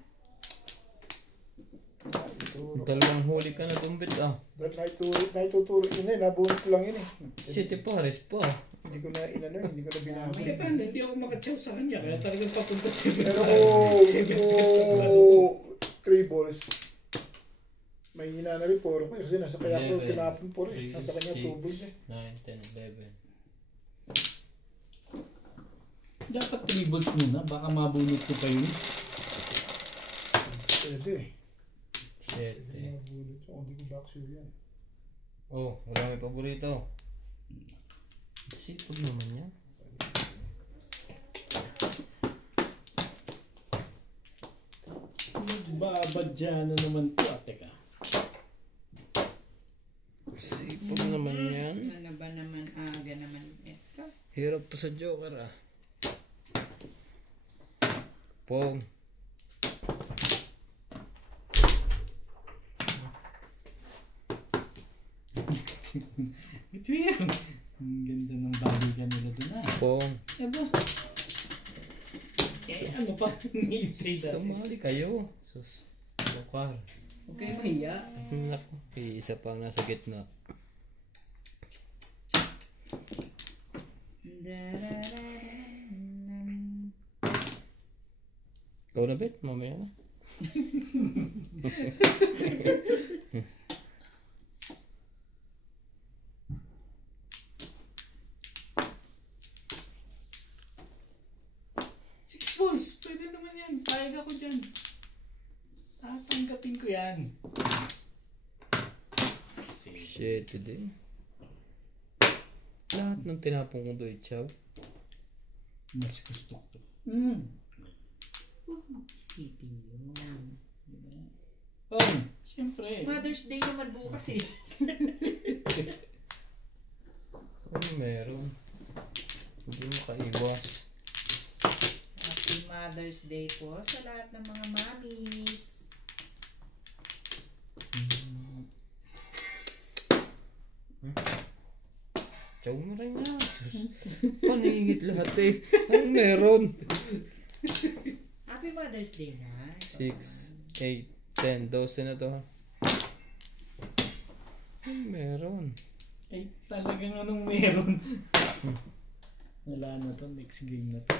Naituro. Dalawang huli ka na dumbit Naituturo yun eh. Nabunot ko lang yun eh. City Paris pa. Hindi ko na inano eh. Hindi ko na binabalik. Depende, hindi ako makatsaw sa kanya. Kaya talagang papunta sa Pero kung 3 balls, may hina na rin 4 ko kasi nasa kaya ko 11, tinapon 4 eh. Nasa kanya 2 balls eh. 9, 10, 11. Dapat 3 balls muna. Baka mabunot ko pa yun. Pwede eh. 7. Mabulot ko. Hindi ko back sure yan. Oh, wala may paborito. Sipag naman yan. Nagbabadya na naman to. Teka. Sipag naman yan. Ano ba naman aga naman ito? Hirap to sa Joker ah. Pong. Ito yan. Ang ganda ng balikan nila doon ah. Pong. Aba. Eh ano pa? Ngipay dati. Sumali kayo. Sus. Joker. Huwag kayo mahiya. Naku. Isa pa nga sa gitna. Ikaw na bet. Mamaya na. Balls, pwede naman yan. Pahig ako dyan. Tatanggapin ko yan. Shit, today. Lahat ng tinapong ko doon, Chow. Mas gusto ko to. Huwag mong isipin yun. Oh, siyempre. Mother's Day naman bukas eh. Ano meron? Hindi mo kaiwas. Happy Mother's Day po sa lahat ng mga mommies. Chow mo rin na. Paningit lahat eh. Ano meron? Happy Mother's Day na. 6, 8, 10, 12 na to. Ano meron? Ay, talagang anong meron. Wala na to. Next game na to.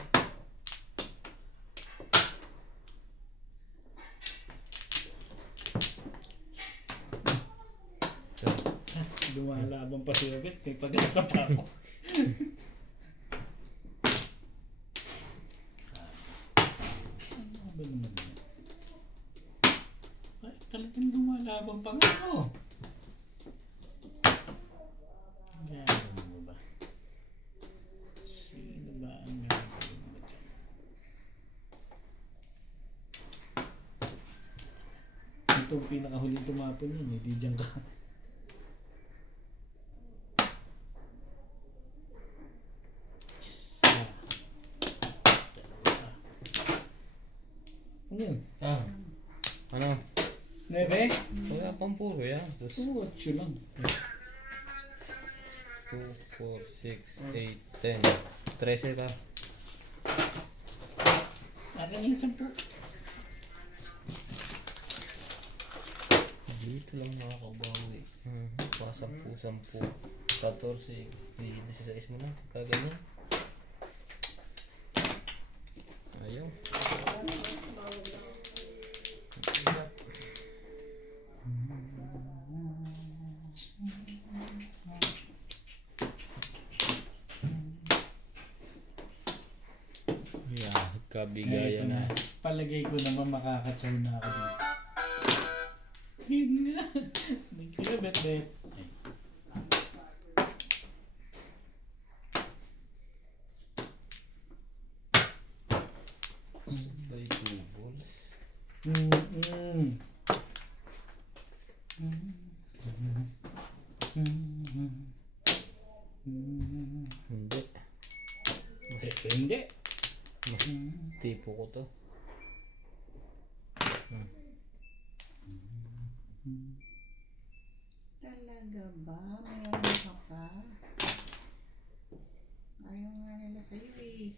Lumalaban pa si Obet. May pag-asa pa ako. Ano ba naman yan? Ay, talagang lumalaban pa nga ako. Gano'n mo ba? Sino ba ang gagawin mo dyan? Ito ang pinakahuling tumapon yun. Hindi dyan ka. Ano yun? Ah. Ano? 9? Wala pang puro yan. 2, 8 lang. 4, 6, 8, 10. 13 ka. Akin yung 10. Dito lang nakakabawi. Pa 10, 10. 14. 16 mo na. Kaganyan. Ayaw. Yeah, kabigayan na. Palagay ko naman makakatsaw na ako dito. Yun nga. Thank you, bet. By 2 balls. Hindi. Hindi. Mas tipo ko to. Talaga ba? Mayroon ka pa? Ayaw nga nila sa'yo eh.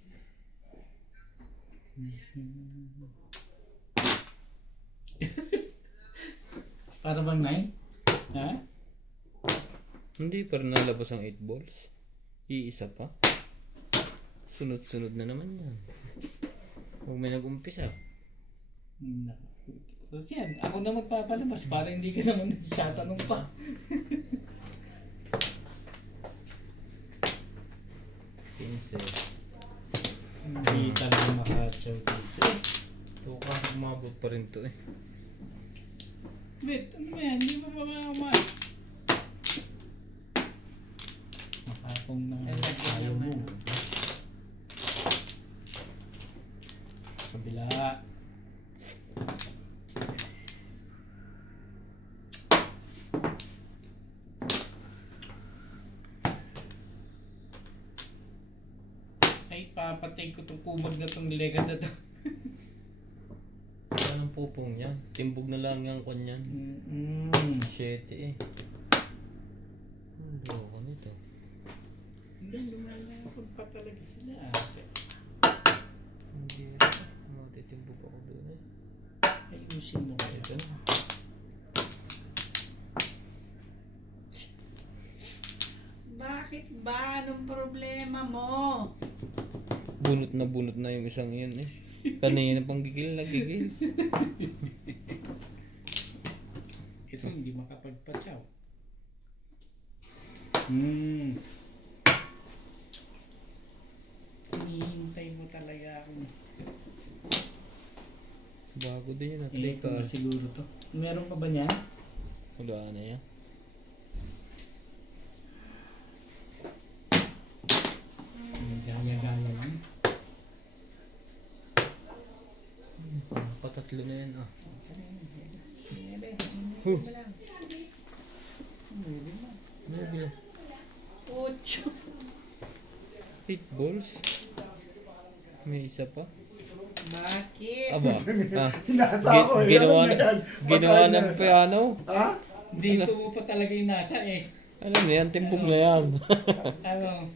Para bang 9? Ha? Hindi pa rin nalabas ang 8 balls. Iisa pa. Sunod-sunod na naman yan. Huwag may nag-umpisa. Tapos yan, ako na magpapalabas para hindi ka naman nagtatanong pa. Pinsel. Hindi talaga makachaw dito eh. Ito ka, umabot pa rin to eh. Wait, ano ba yan? Hindi mo pa makakamay. Makapong na ayaw mo. Kabila. Ay, papatay ko itong kumag na itong legad na ito. Anong pupong yan? Timbog na lang yung kanyan. 7 eh. Ang loko nito. Hindi, lumalapag pa talaga sila. Hindi. Matitimbog ako doon eh. Ayusin mo kayo. Ito na. Bakit ba? Anong problema mo? Bunot na yung isang yun eh. Kanina pang gigil na gigil. Ito hindi makapagpatsaw. Hinihintay mo talaga ako. Bago din yun at Ito na siguro to. Meron pa ba niya? wala na yan. Gaya-gaya lang. Patatlo na yan ah. Ano bila? 8. 8 balls? May isa pa? Bakit? Aba. Ah. Nasa ako eh. Ginawa Ano yan? ginawa ng Nasa. piano. Ha? Dito mo pa talaga yung nasa eh. Alam mo yan, timbog na yan. Ano?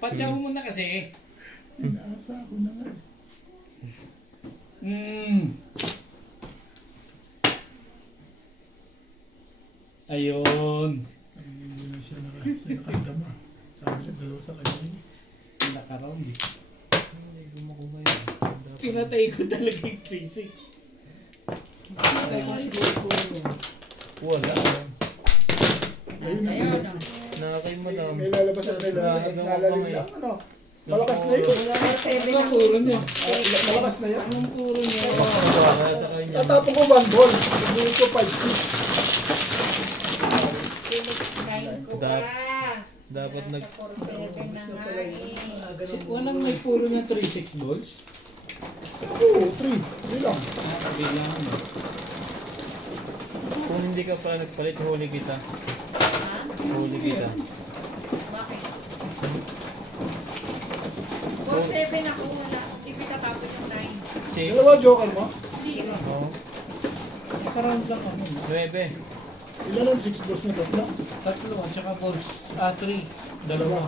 Patsaw mo na kasi. Nasa ako na nga. Ayun. Hindi siya nakatama. Sabi na dalawa sa kanya. Naka-round eh. Hindi ko makuha yun. Pinatay ko talaga yung 3-6. Wala. Sa'yo, no? Nakakay mo lang. May lalabas na nila. Nalalim lang. Ano? Malakas na yun. Ano puro niya? Malakas na yan. Anong puro niya? Wala sa kanya. Tatapon ko 1 ball. Hindi ko 5 Sinix-9 ko pa. Dapat nag... Nasa 4-7 na nga eh. Walang may puro niya 3-6 balls? Oo, 3. Hindi lang. Bilang mo. Kung hindi ka pala nagpalit, huli kita. Ha? Huli kita. Bakit? 4-7 ako. Wala. Hindi ko tatapon yung 9. 6. Dalawa joker mo? Zero. Oh. Naka-round lang kami. 9. Ilan ang 6 balls na tatlo? Tatlo at saka balls. 3. Dalawa.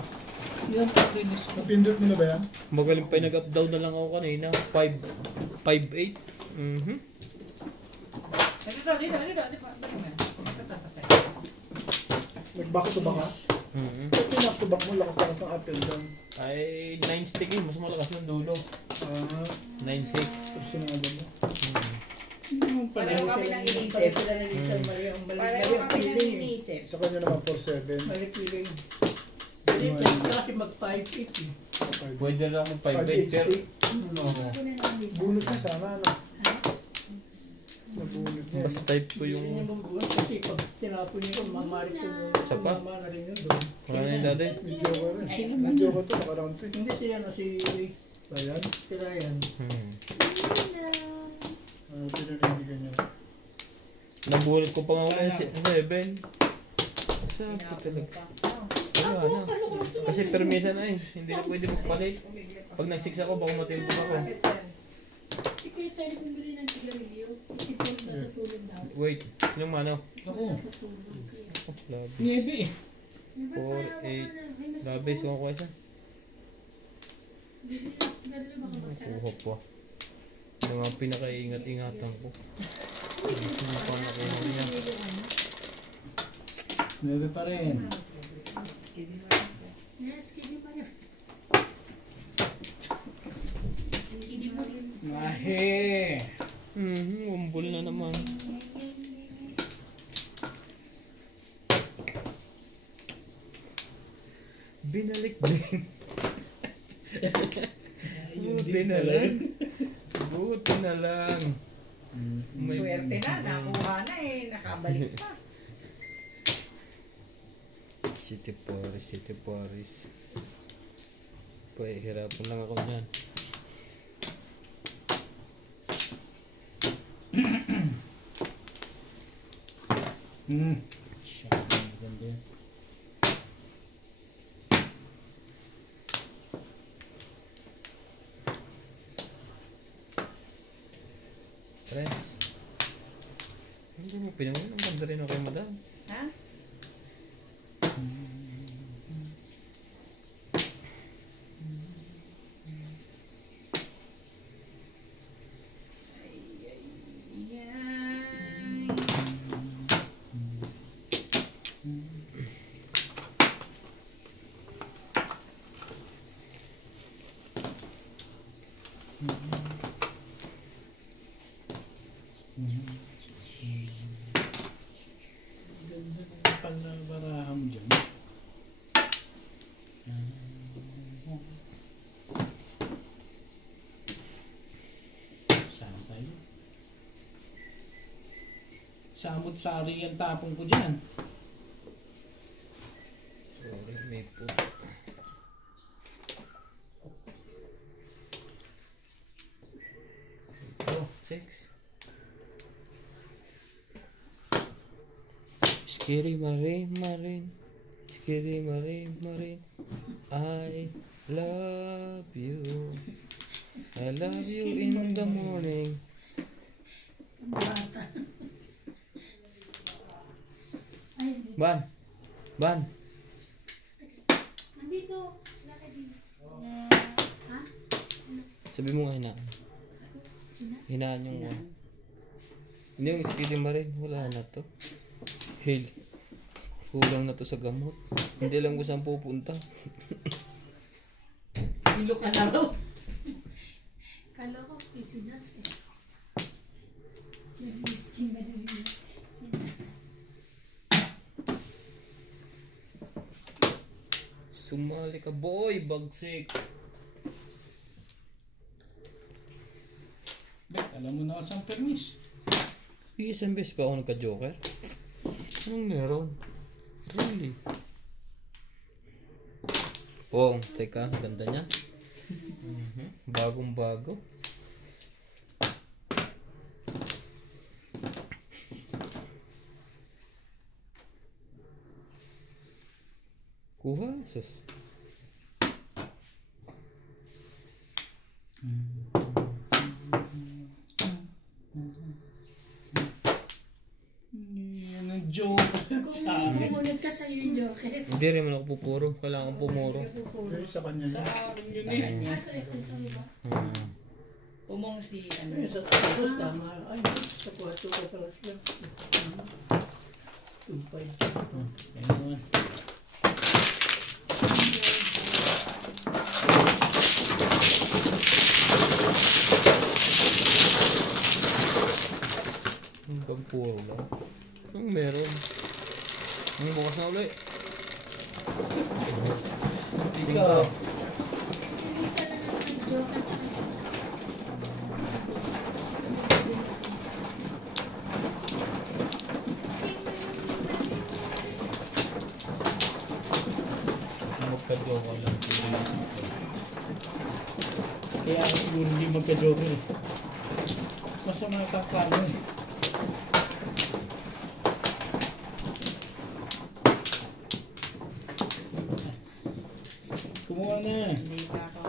Yan ang release ko. Napindot mo na ba yan? Magaling pa yung nag-up down na lang ako kanina. 5-8. Dito. Nag-back to back ha? Pag pinak to back mo, lakas-lakas ng up and down. Ay, 9 stick eh. Mas malakas ng dulo. 9-6. Personado mo. Hindi mo pala. Pareho kami ng inisip. Pareho kami ng inisip. Sa kanya naman 4-7. Kasi mag-5-8 eh. Pwede lang mo 5-8. 5-8 Pero, stick. Bunot na sana, ano? Nabunot niya. mas type ko yung... Kasi pag tinapon niyo, mamari ko. Isa pa? Mama na rin yun doon. Wala na yung dati. May joker rin. May joker to, naka-round 3. Hindi siya na si Ayan. Tira yan. Pinanindigan niya. Nabunot ko pa nga wala yung 7. Sabi talaga. Wala na. Kasi permisa na eh. Hindi na pwede magpalit. Pag nag-6 ako, baka matilbog ako. Si Kuya Charlie bumili ng sigarilyo. Isip ko natutulog daw. Wait, sinong mano? Ako. Natutulog. Oh, labi. Niebe eh. 4, 8. Labi, suka ko isa. Bibili ng sigarilyo baka magsara Kuha pa. Mga pinaka-ingat-ingatan ko. Hindi pa nakuha niya. Niebe pa rin. Yes, kini pa rin. Kini pa rin. Mahe. Umbol na naman. Binalik din. Buti na lang. Buti na lang. Swerte na, nakuha na eh. Nakabalik pa. City Paris. Pahihirapan lang ako dyan. Siya, maganda yan. Tres. Hindi mo pinangunan. Ang ganda rin ako kay madam. Ha? Ganda ng palabarahan mo dyan. Saan tayo? Samot-sari ang tapong ko dyan. Sorry, may po. Oh, 6. Scary Marine. Scary Marine. I love you. I love you in the morning. Bata. Ay, Ban. nandito. Lakad din. Ha? Sabi mo nga hinaan. Sina? Hinaan yung one. Hindi yung Scary Marine. Wala na to. Hell. Kulang na to sa gamot. Hindi lang ko saan pupunta. Hilo ka na raw. Kala ko si Sinas eh. Nag-whisky ba na rin? Sinas. Sumali ka boy, bagsik. Bet, alam mo na ako saan permis. Isang beses pa ako nagka-joker. Anong meron? Really? Pong, teka, ganda niya. Bagong bago. Kuha, sus. Yan ang joke sa akin. Kumunod ka sa'yo yung joker. Hindi rin man ako pupuro. Kailangan pumuro. Okay, sa kanya Sa yun. akin yun eh. Nasa likod sa iba. Pumong si ano. Sa tapos tama. Ay, sa 4 ka pala siya. 2.5. Yan naman. Ang pagpuro lang. Anong meron? Ang bukas na ulit. Ikaw. Si Lisa lang ang nag-joker. Magka-joke lang. Kaya siguro hindi magka-joker eh. Masama kang palo eh. Kumuha na. Hindi pa ako.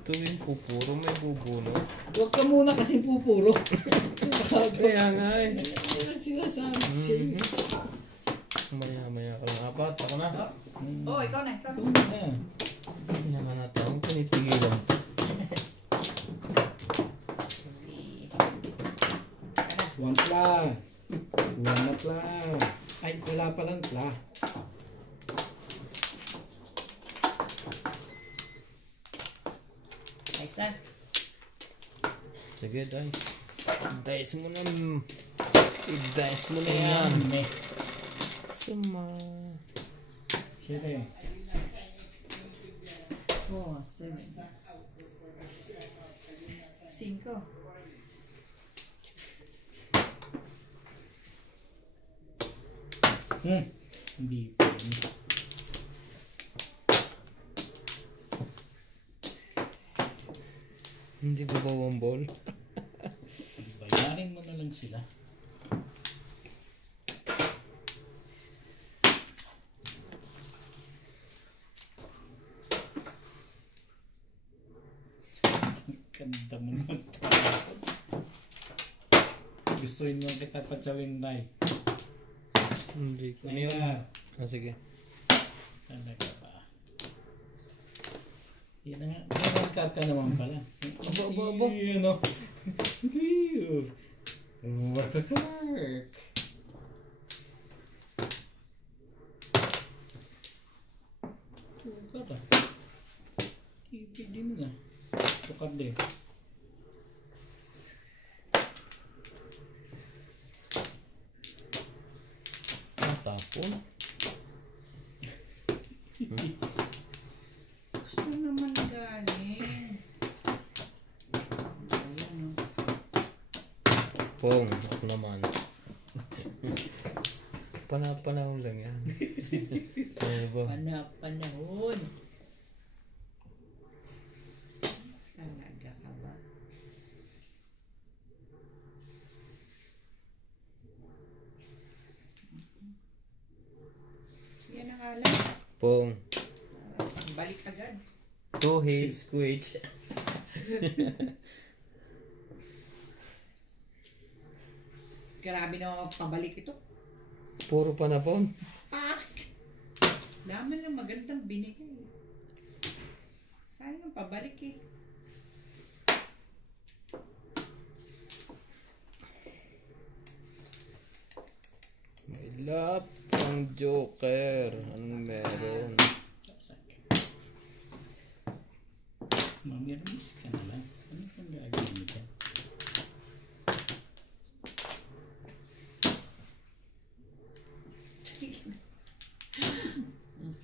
Ito yung pupuro, may bubuno. Huwag ka muna kasi pupuro. Kaya nga eh. Ano na sinasabi sa'yo? Maya ka lang. Apat, ako na. Oh, ikaw na. Ikaw. Kumuha na. Hindi naman natin. Ang tinitigilan. One pla. One na pla. Ay, wala palang pla. Isa. Sige, dice. Dice mo na. I-dice mo na yan. Ayan. Suma. Siyempre. 4, 7. 5. Hindi pa. Hindi ko ba one ball? Bayarin mo na lang sila. Ganda mo naman. Gustuin mo kita patsawin, Ray. Hindi ko. Ano yun? Ayan. Ah, sige. Talaga ba? Yan na nga. Nangangkar ka naman pala. Aba. Yun o. Work. Tukar ah. Hindi mo na. Tukar din. Tapon. Saan naman galing? Ayan, oh. Pong. Ako naman. Panahon lang yan. Ano ba? Panahon. Talaga ka ba? Yan ang alam. Pong. Balik agad. 2 hits, squidge. Grabe na pabalik ito. Puro panapon. Laman lang magandang binigay. Sayang ang pabalik eh. May lap ang joker. Anong meron? Mamiris ka na lang. Ano kang gagawin mo dyan?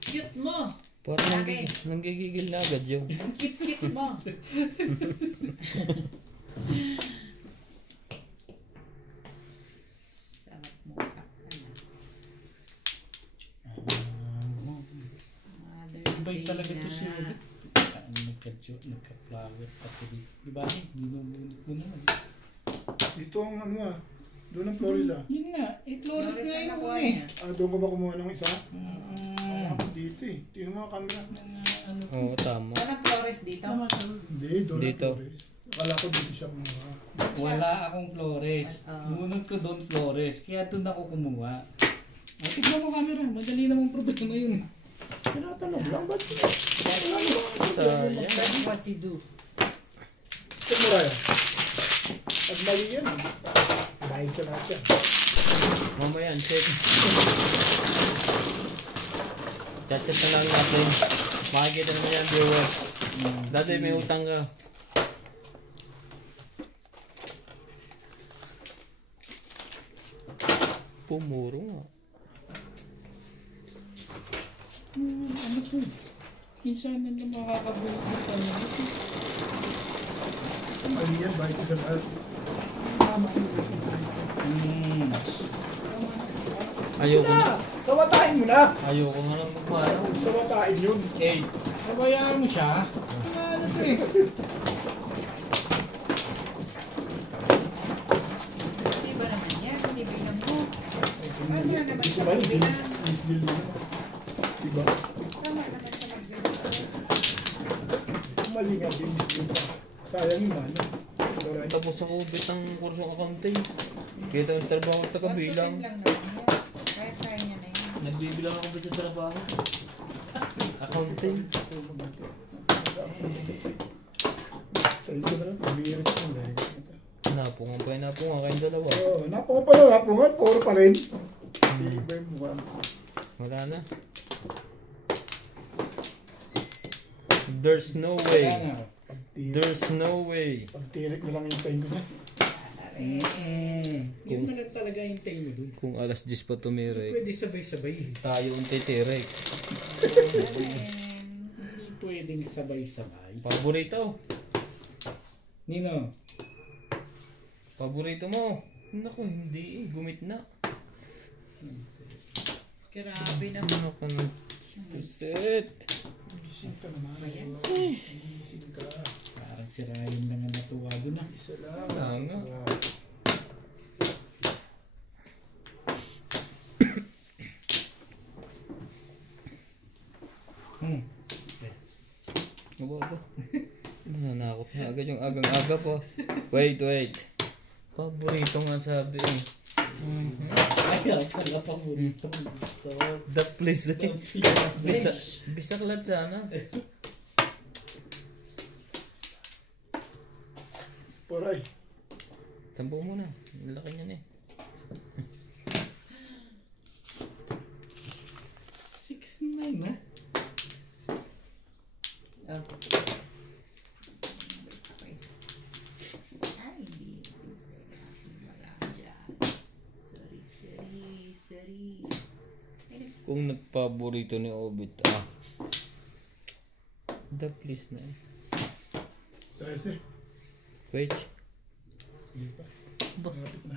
Cute mo! Parang nanggigigil na agad yun. Ang cute mo! Sarap mo saktan ah. Mother's Ibay Day talaga na. ito si Ulit. Nagka-flower pati dito. Diba? Binubunit mo naman. Dito ang ano ah. Doon ang Flores ah. Yun nga. Flores Flores nga ang yung nakuha una eh. niya. Doon ka ba kumuha ng isa? Mm. Ako dito eh. Tingnan mo ang camera. Ano? Oo, tama. Saan ang Flores dito? Hindi, doon ang Dito. Flores. Akala ko dito siya kumuha. Wala akong Flores. Oo. Ngunod ko doon Flores. Kaya doon ako kumuha. Ay, tignan mo camera. Madali namang problema yun. Tinatanong lang, ba't? Sayang. That's what you do. Ito mo raya. Pag mali yan, dahil sa lahat yan. Mamaya, check. Chat-chat na lang natin. Makikita naman yan, viewers. Dati may utang ka. Pumuro nga. Ano to? Minsan na lang makakabulit mo tayo. Mali yan, dahil sa lahat. Hmm. Ayoko na. Sawatain mo na. Ayoko nga lang magmana. Sawatain yun. 8. Nabayaan mo siya. Ano to eh. Hindi ba naman yan? Binibilang mo. Tama naman Hindi siya ko ba magbilang. Miss deal mo. Diba? Tama naman siya magbilang. Mali nga din miss deal pa. Sayang yung mana. Alright. Tapos ako bit ang kursong accounting. Kita yung trabaho at kabilang. 1% lang naman yan. Kaya niya na yun. Nagbibilang ako bit sa trabaho. Accounting. Tayo ko na lang. Pag-iirit ko na. Napungan pa kayong dalawa. Oo, napungan pa lang. Napungan. Puro pa rin. Hindi ba yung mukha mo? Wala na. There's no Wala way. na. There's no way. Pag-tirik na lang yung tayo ko dyan. Yung na lang talaga hintayin mo dun. Kung alas 10 pa tumirek, Pwede sabay-sabay. tayo ang titirek. Hindi pwedeng sabay-sabay. Paborito. Nino, Paborito mo. Naku, hindi eh. Gumit na. Grabe naman. Naku, puset. Gising ka naman. Gising ka. parang si Ryan lang ang natuwa dun ah. Isa lang. Wala nga. Aba. Nananakot na agad yung agang-aga pa. Wait. Paborito nga sabi eh. Kaya pala paborito mo gusto. The please. Bisaklat sana. Poray. Sampo mo na. Ang laki niyan eh. 6'9" na. Ay, hindi. Wala dyan. Sorry. Kung nagpaborito ni Obit, the please na eh. 13. Wait. Hindi pa. Malapit na.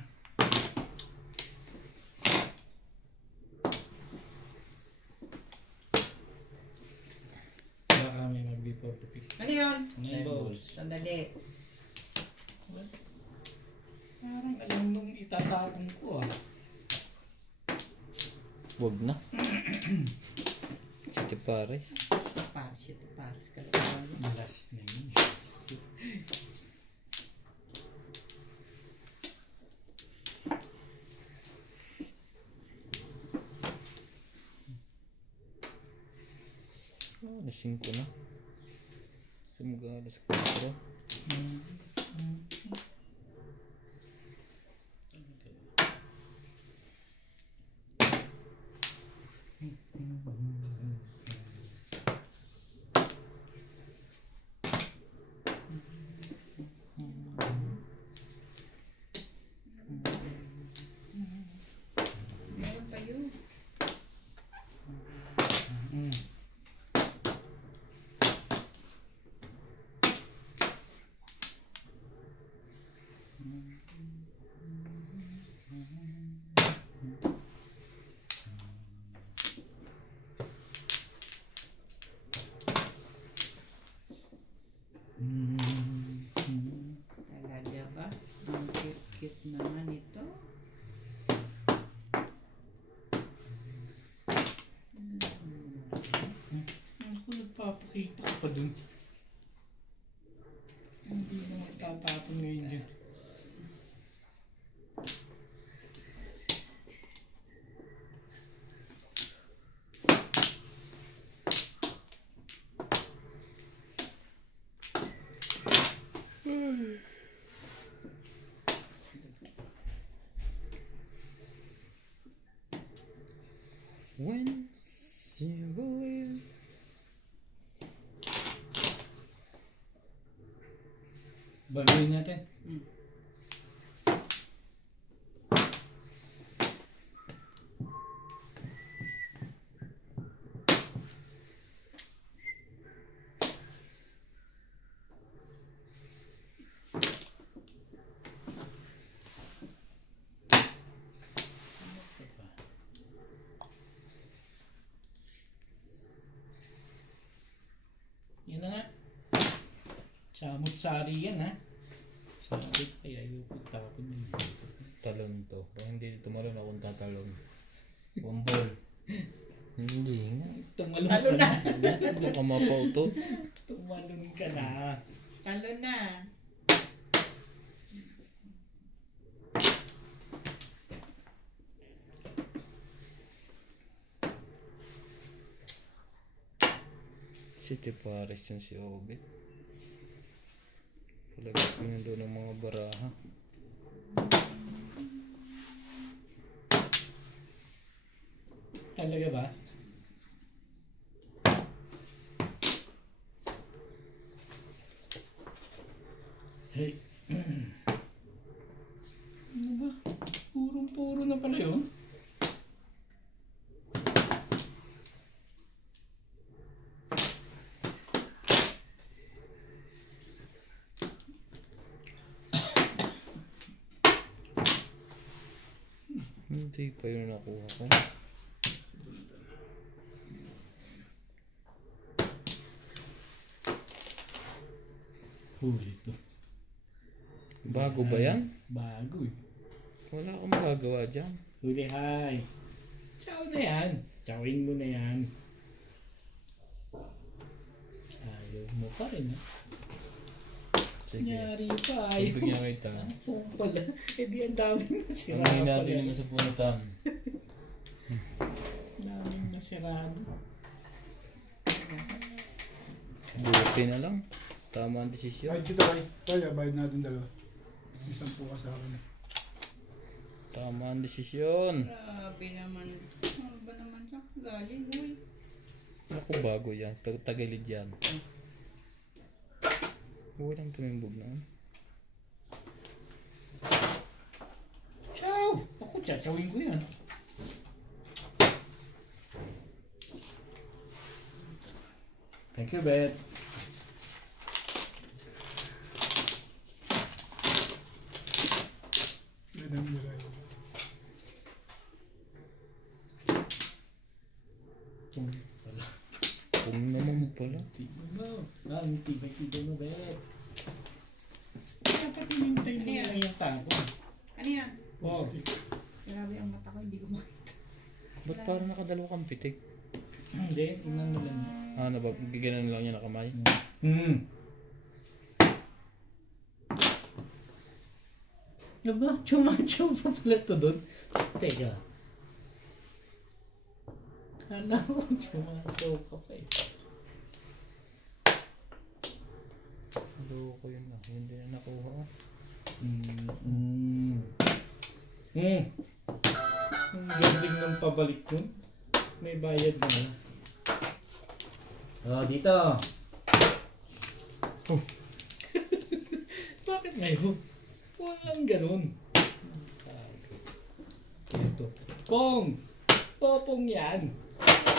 Baka may mag-before to pick. Ano yun? 9 balls. Sandali. Parang alam nung itatapon ko ah. Wag na. Sige pares. Paris ka lang. Last na yun. Alas 5 na. Sumuga alas 4. Meron pa yun. Talaga ba? Ang cute naman ito. Ako nagpapakita ka pa dun. Hindi mo matatapon ngayon dyan. When you will. Baguhin natin. Yan na nga. Samut-sari yan ha. Sabi kaya yung pagtapon mo. Talon to. Kung hindi tumalon akong tatalon. Bumbol. Hindi nga. Tumalon Talo ka na. na. Baka mapaw to. Tumalon ka na. Talo na. City Paris yun si Obit. Palagay ko yun doon ng mga baraha. Talaga ba? Hey. Ano ba? Purong-puro na pala yun. Hindi pa yun nakuha ko. Huli to. Bago ba yan? Bago eh. Wala akong magagawa dyan. Huli, hi. Chow na yan. Chowin mo na yan. Ayaw mo pa rin ha. Sige. Nyari pa. Ayaw Ibig niya kita. mo pala. Eh di ang daming nasira. Ang natin naman sa punutan. Daming nasirado. Buti na lang. Tama ang desisyon. Bayad kita, Ray. Kaya, bayad natin dalawa. Isang po ka sa akin. Tama ang desisyon. Grabe naman. Ano ba naman siya? Galing, uy. Ako bago yan. Tagilid yan. Walang tumimbog na. Chow! Ako, chachawin ko yan. Thank you, Bet. Bayad natin dalawa. Wala. Kung naman pala. Tignan mo. Ang tibay-tibay mo, Bet. Dapat hinintay mo Ano yan? lang yung tango. Ano yan? Oh. Grabe ang mata ko, hindi ko makita. Ba't parang nakadalawa kang pitik? Hindi, tingnan mo lang. Ah, giganan lang niya na kamay. Diba? Chumachaw pa pala to doon. Teka. Kala ko chumachaw ka pa eh. Loko ko yun na. Hindi na nakuha. Ang galing ng pabalik yun. May bayad na. Oh, dito. Oh. Bakit ngayon? Walang ganun. Ito. Pong! Popong yan.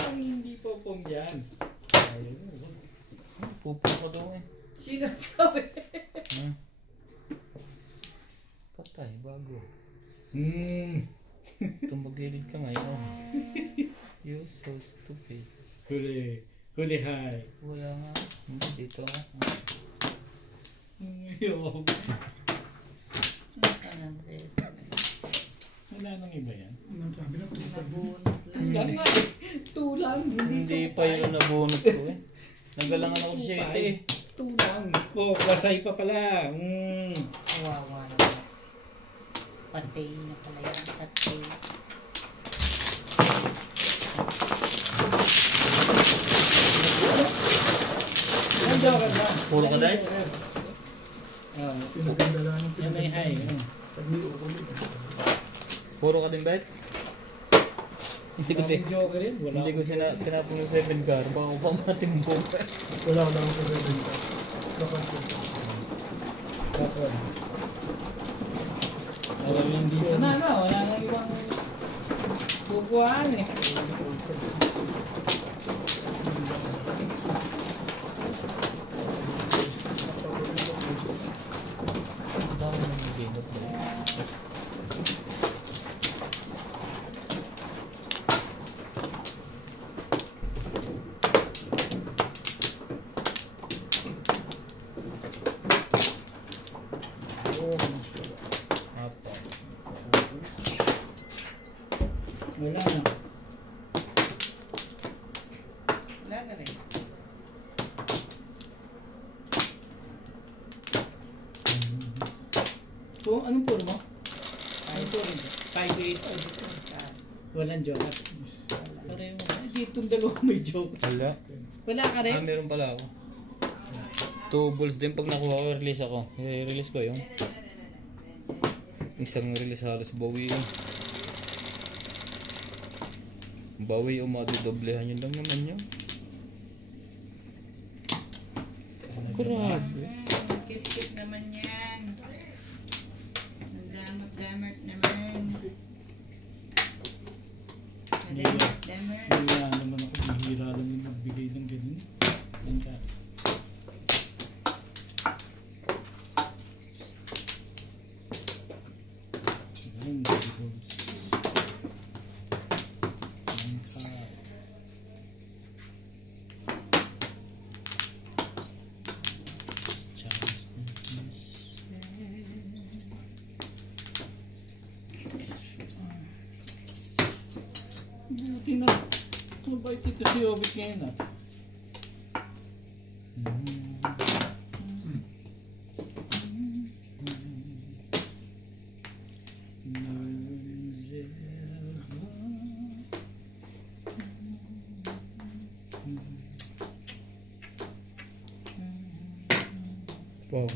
Ang hindi popong yan. Ayun. Pupo ko daw eh. Sinasabi. Hmm? Patay, bago. Tumagilid ka ngayon. You're so stupid. Huli. Huli, hi. Wala nga. Hindi dito. Ayun. Nakanabit. Wala nang iba yan. Anong sabi na? Nabunot lang. Tulang nga eh. Tulang. Hindi pa yun nabunot ko eh. Nagalangan ako sa 7 eh. Tulang. Oh, kasay pa pala. Kawawa naman. Patay na pala yan. Patay. Nandiyan ka na. Puro ka dahil? Ah, Pinagandala ng yan ay hay. Sabi, ukulit. Puro ka din ba? Hindi ko din. Joker yun. Wala Hindi ko tinapon ng 7 car. Baka ko pa matimbong. Wala ko lang ako sa benta. Dapat ko. Kapon. Maraming dito na, no? Wala nang ibang bubuhaan eh. Ang dami ng ginot na yun. Anong puro mo? Anong puro mo? 5-8. Walang joker. Pareho mo. Dito dalawa may joker. Wala. Wala ka rin? Meron pala ako. 2 balls din pag nakuha ko, release ako. I-release ko yung isang release halos bawi yun. Bawi o madodoblehan yun lang naman yun. Grabe. Kit-kit naman yan. Ang damot-damot naman. Damot-damot. Wala naman ako. Mahira lang yung magbigay ng ganun. Yan ka. Ayan, baby balls. Yan ka. Hindi na. Mabait ito si Obit ngayon ah. Wow.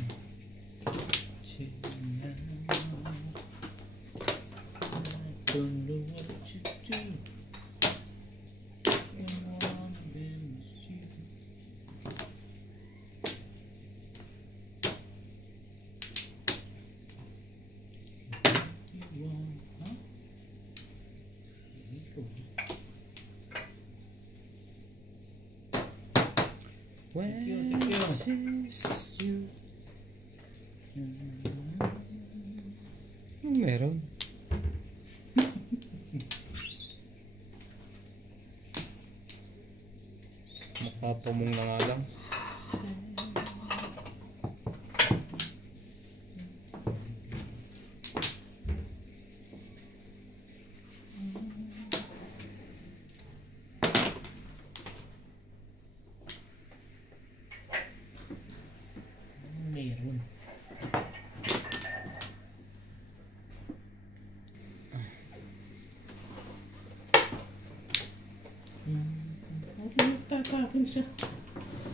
When sees you. Meron. Makapamong na nga lang. Meron. Tatapon siya.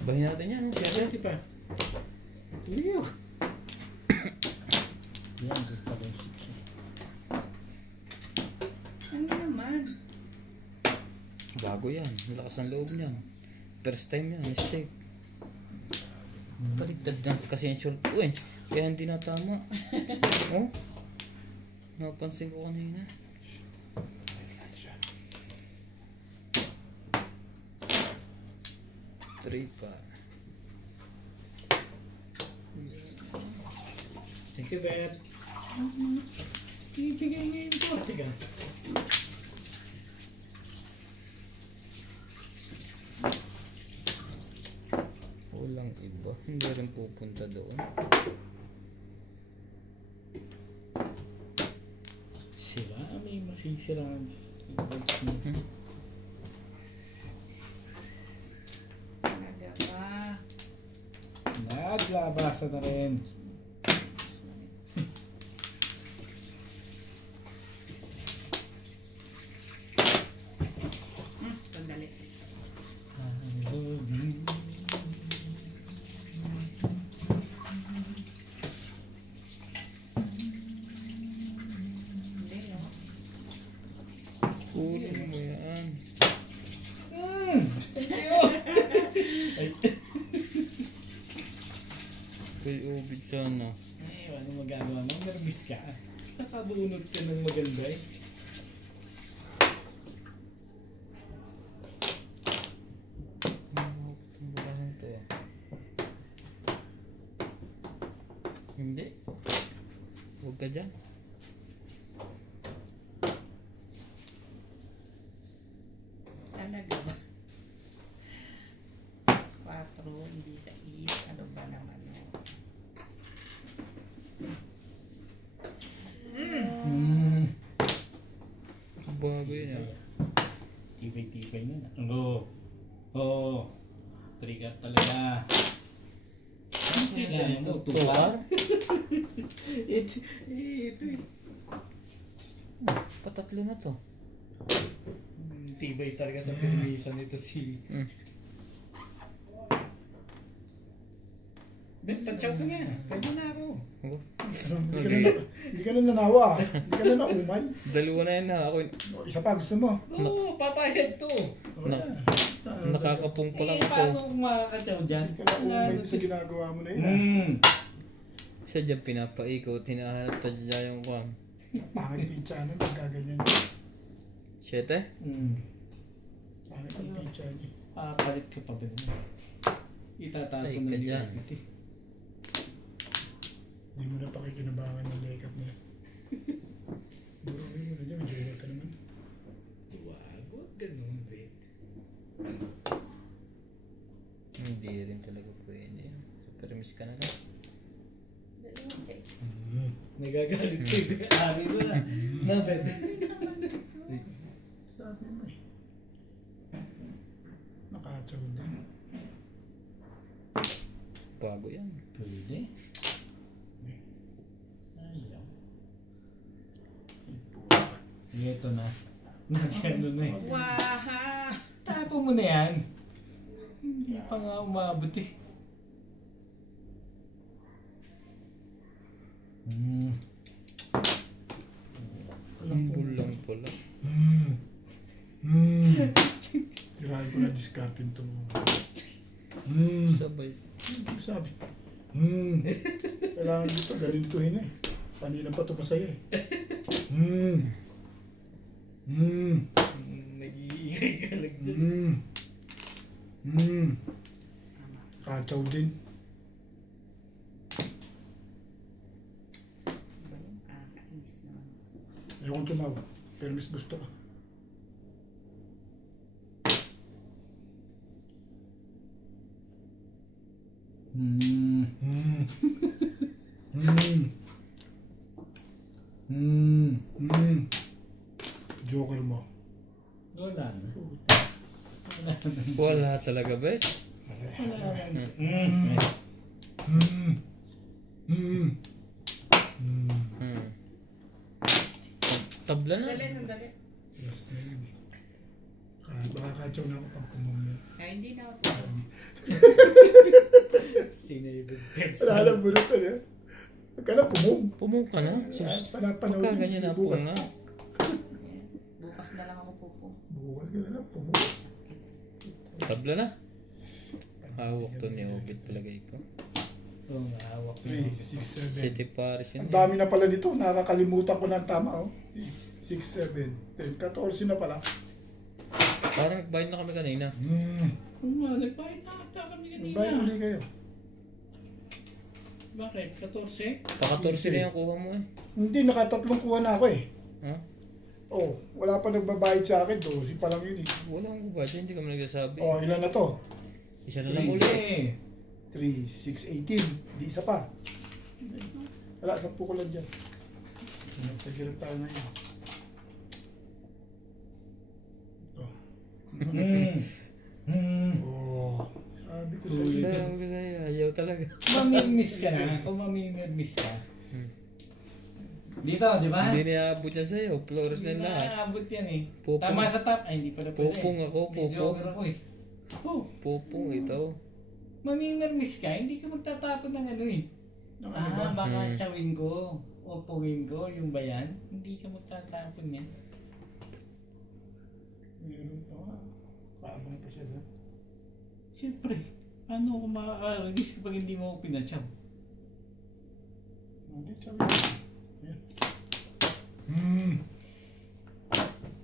Bahin natin yan. Pwede pa. Tuyo. Yan, good pa rin 6. Ano naman? Bago yan. Lakas ng loob niyan. First time yan. Mistake. Baliktad na kasi yung short ko eh. Kaya hindi natama. Oh? Napansin ko kanina. Three pa. Thank you, Bet. Ibigay ngayon ko. Tiga. Walang iba. Hindi rin pupunta doon. Sira? May masisiraan. Talaga ba? Naglabasa na rin. Sandali. Hindi, no? Kunin mo yan. Kay Obid sana. Ay, ano magagawa mo? Nervous ka. Nakabunod ka ng maganda eh. Tumbahan to. Hindi. Huwag ka dyan. Talaga ba? 4, hindi 6. Ano ba naman? Bago yun ah. Tipay-tipay na. Oo. Oo. Trigat talaga. Kailangan mo, Tukar? Ito eh. Patatlo na to. Tibay talaga sa permisan nito si... Ben, tansyaw ka nga. Pwede na ako. Hindi ka na nanawa. Hindi ka na naumay. Dalawa na yan na ako. O, isa pa, gusto mo? Oo, papayag to. Nakakapung pa lang Paano ako. kung makakatsaw dyan? Hindi ka na umay sa ginagawa mo na yun. Siya dyan pinapaikot. Hinahanap ta dyan yung kwam. Pangit pizza na, nagkaganyan niya. 7? Pangit ang pizza niya. Papalit ka pa ba naman? Itatapon Ay, na ka niya. dyan. Hindi mo na pakikinabangan ng layup niya. Buruhin mo na dyan, may jowa ka naman. Duwago, ganun rin. Hindi rin talaga pwede. Permis ka na lang. Dalawang check. Nagagalit ko yung ari doon ah. Nabed. Sabi mo eh. Nakatsaw din. Bago yan. Pwede. Ayaw. Ito na. Nagyano na eh. Waha! Tapo mo na yan. Hindi pa nga umabot eh. Ang bulang pula. Tirahin ko na discardin ito mo. Sabay. Hindi ko sabi. Kailangan dito, galintuhin eh. Kanina pa ito masaya eh. Nag-iingay ka lang dyan. Katsaw din. Kakainis naman. Ayokong tumawa. Pero mas gusto ka. Joker mo. Wala na. Wala talaga ba? Tabla na. Sandali, sandali. Yes, na yun eh. Baka katsaw na ako pag pumumya. Ay, hindi na ako. Sinabed text. Wala alam mo na ito eh. Huwag ka na pumum. Pumong ka na. Sus. Panapanaw Pagka ganyan na po nga. Bukas na lang ako pupo. Bukas ka na lang pumum. Tabla na. Hawak to ni Obit palagay ko. Oo nga, hawak ko 3, yun. 6, 7. City Paris yun. Ang dami na pala dito. Nakakalimutan ko ng tama oh. 6, 7, 10, 14 na pala. Parang bayad na kami kanina. Oo nga, nagbayad na ata kami kanina. Bayan uli kayo. Bakit? 14? Pa-14 na yung kuha mo eh. Hindi, nakatatlong kuha na ako eh. Ha? Oh, wala pa nagbabayad sa akin. 12 pa lang yun eh. Wala akong kubadya, hindi ka mo nagsasabi. Oh, ilan na to? Isa na lang uli. 3, 6, 18. Di isa pa. Wala, 10 ko lang dyan. Nagtagirap tayo na yun. Ito. Oh, sabi ko sa iyo. Sabi ko sa'yo, ayaw talaga. Mamimiss ka na. O mamimiss ka. Dito, di ba? Hindi niya-abot yan sa'yo. Flores na yung lahat. Nakaabot yan eh. Pupong. Tama sa top. Ay, hindi pala pala Pupong eh. ako, May pupong. joker ako eh. Oh, Pupong ito. mamimiss ka. Hindi ka magtatapon ng ano eh. Baka tsawin ko. O pungin ko. Yung ba yan? Hindi ka magtatapon yan. Meron pa nga. Kaabang pa siya doon. Siyempre. Paano ako makaka-release kapag hindi mo ako pinatsaw? Hindi, sabi ko. Yan.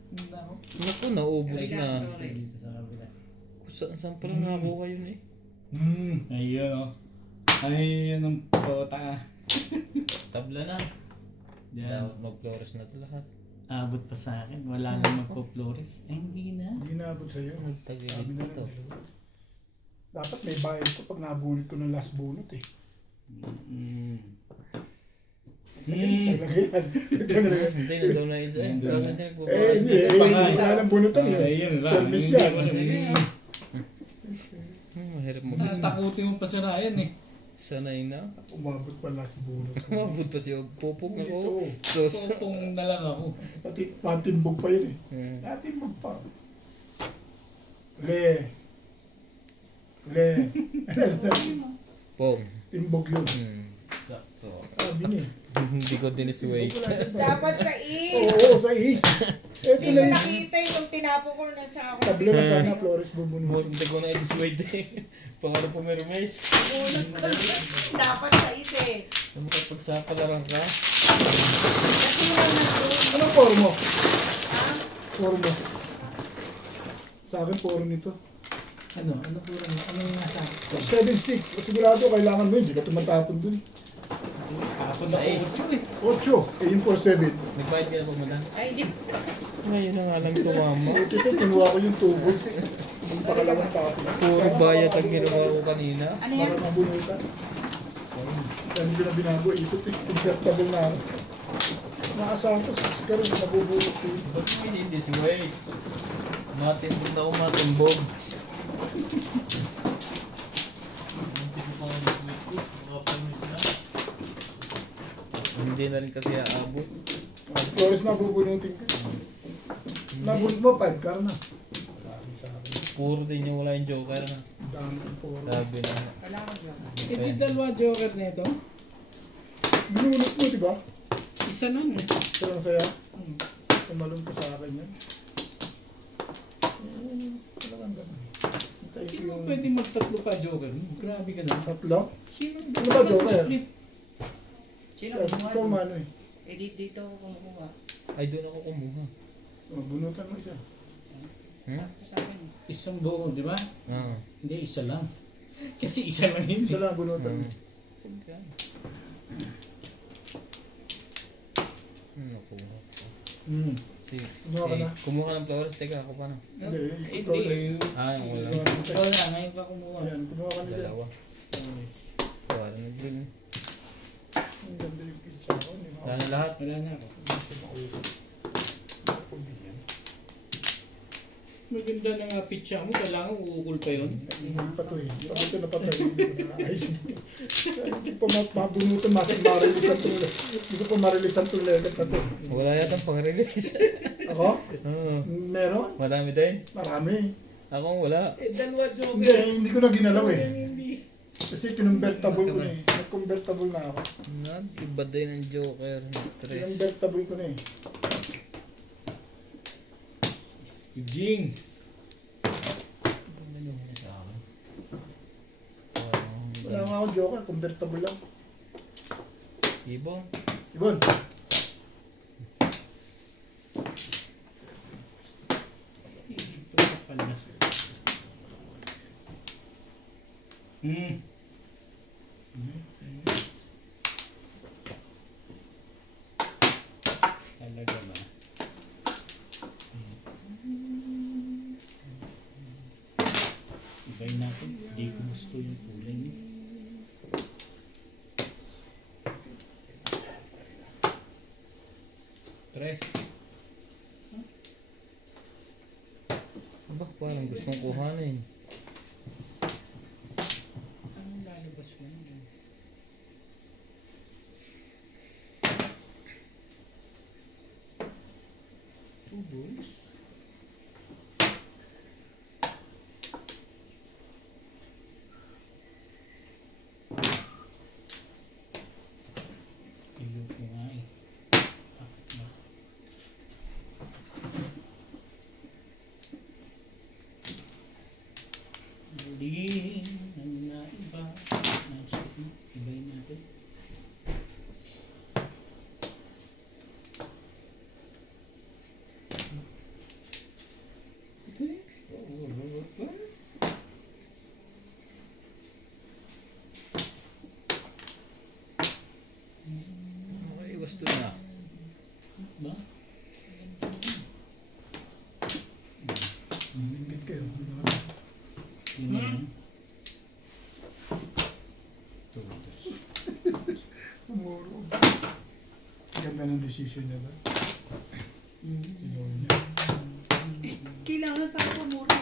Hindi na ako. Naku, naubos Ay, na. Flores. Dito sa kabila. Saan pala nakakuha yun eh? Ayun o. Ayun ang pota. Tabla na. Yan. Dapat mag-Flores na ito lahat. Abot pa sa akin. Wala nang magpo-flores. Ay, hindi na. Hindi naabot sa'yo. Sabi Tagilid na pa to. lang. Dapat may bayad ko pag nabunot ko ng last bunot eh. Talaga yan. Talaga yan. Hindi na daw na isa eh. Hindi. Kasi hindi Eh, nagbabayad. hindi. Wala nang bunutan eh. Ayun lang. Permis yan. Sige. Mahirap mag-isa. Takutin mo pa si Ryan eh. Sanay na. Umabot pa last bunot. Mabud pa siya. Pupok Ito. ako. Sos. Putong na lang ako. Pati patimbog pa yun eh. Hmm. Patimbog pa. Le. Pong. Timbog yun. Sakto. Sabi niya. Hindi ko din isway. Dapat sa is. Oo, sa is. Ito Hindi ko lang. nakita yung tinapo ko na siya ako. Tablo na sana, Flores bubunutin. Hindi ko na i-disway din. Pangalan po may rumes. Bunot ko. Dapat sa is eh. Sa makapagsapalarang ka. Kasi lang nandun. Anong formo? Ha? Formo. Sa akin, formo nito. Ano? Ano po rin? Anong nasa? 7 stick. Sigurado, kailangan mo. Hindi ka tumatapon dun. Kapag na 8 eh. 8. Eh, yung 4-7. Nagbayad ka na po madam? Ay, hindi. Ngayon na nga lang tumama. Ito, kinuha ko yung tubos. Yung pakalawang tapon. Puro bayat ang ginawa ko kanina. Ano yan? Para mabunutan. Yan yung binago. Ito, convertible na ako. Nakasatos. Ka rin, nabubulot ko yun. Ba't mo hindi disway? Matimbog na ako matimbog. Hindi na rin kasi aabot. Flores, nabubunutin ka. Nabunot mo, 5 car na. Sa akin. Puro din yung wala yung joker na. Dami ng puro. Sabi na. Kailangan yun. Hindi dalawa joker na ito. Binunot mo, di ba? Isa lang eh. Ito lang saya. Tumalong pa sa akin yan. Talagang ganun. Hintayin ko Sino yung pwede magtatlo pa joker? Grabe ka na. tatlo. Sino Ano ba joker? split? Sino Sabi kumuha? ko, mano eh. Eh, dito ako kumukuha. Ay, doon ako kumuha. Bunutan mo isa. Hmm? Sa akin. Isang buo, di ba? Ah. Hindi, isa lang. Kasi isa lang yun. Isa lang bunutan mo. Nakuha ko. Si, Kumuha ka na? Kumuha ka ng flowers. Teka, ako pa na. Hindi, ito Hindi. ulit. Ah, yung wala. Ikaw na, ngayon ka kumuha. Ayan, kumuha ka nila. Dalawa. Wala na green. Ang ganda yung picture ko. Hindi Wala na lahat. Wala na ako. Maganda na nga pitcha mo, kailangan uukol pa yun. Hindi pa to eh. Pag ito napatay, hindi ko na ayos mo. Hindi pa mabunutan, marilisan to. Hindi ko pa marilisan to legat na to. Wala yata pang-release. Ako? Oo. Meron? Marami din. Marami. Ako wala. Eh, dalawa joker. Hindi ko na ginalaw eh. Hindi. Kasi kinonvertible ko na eh. Nag-convertible na ako. Iba din ang joker. Tres. Kinonvertible ko na eh. Jing. Ano yun sa akin? Wala nga akong joker, convertible lang. Ibon. Ibon. Ito na pala. Talaga ba? Ibay natin. Hindi ko gusto yung kulay niya. Tres. Aba, parang gustong kuhanin. Anong lalabas ko na? Two balls? Ilo ko nga eh. Muli ang naiba. Nasa ibay natin. Ay, gusto na. Ba? Ingit kayo. Yun na yun. Umuro. Ganda ng decision niya ba? Sino niya? Kailangan pa ako mura.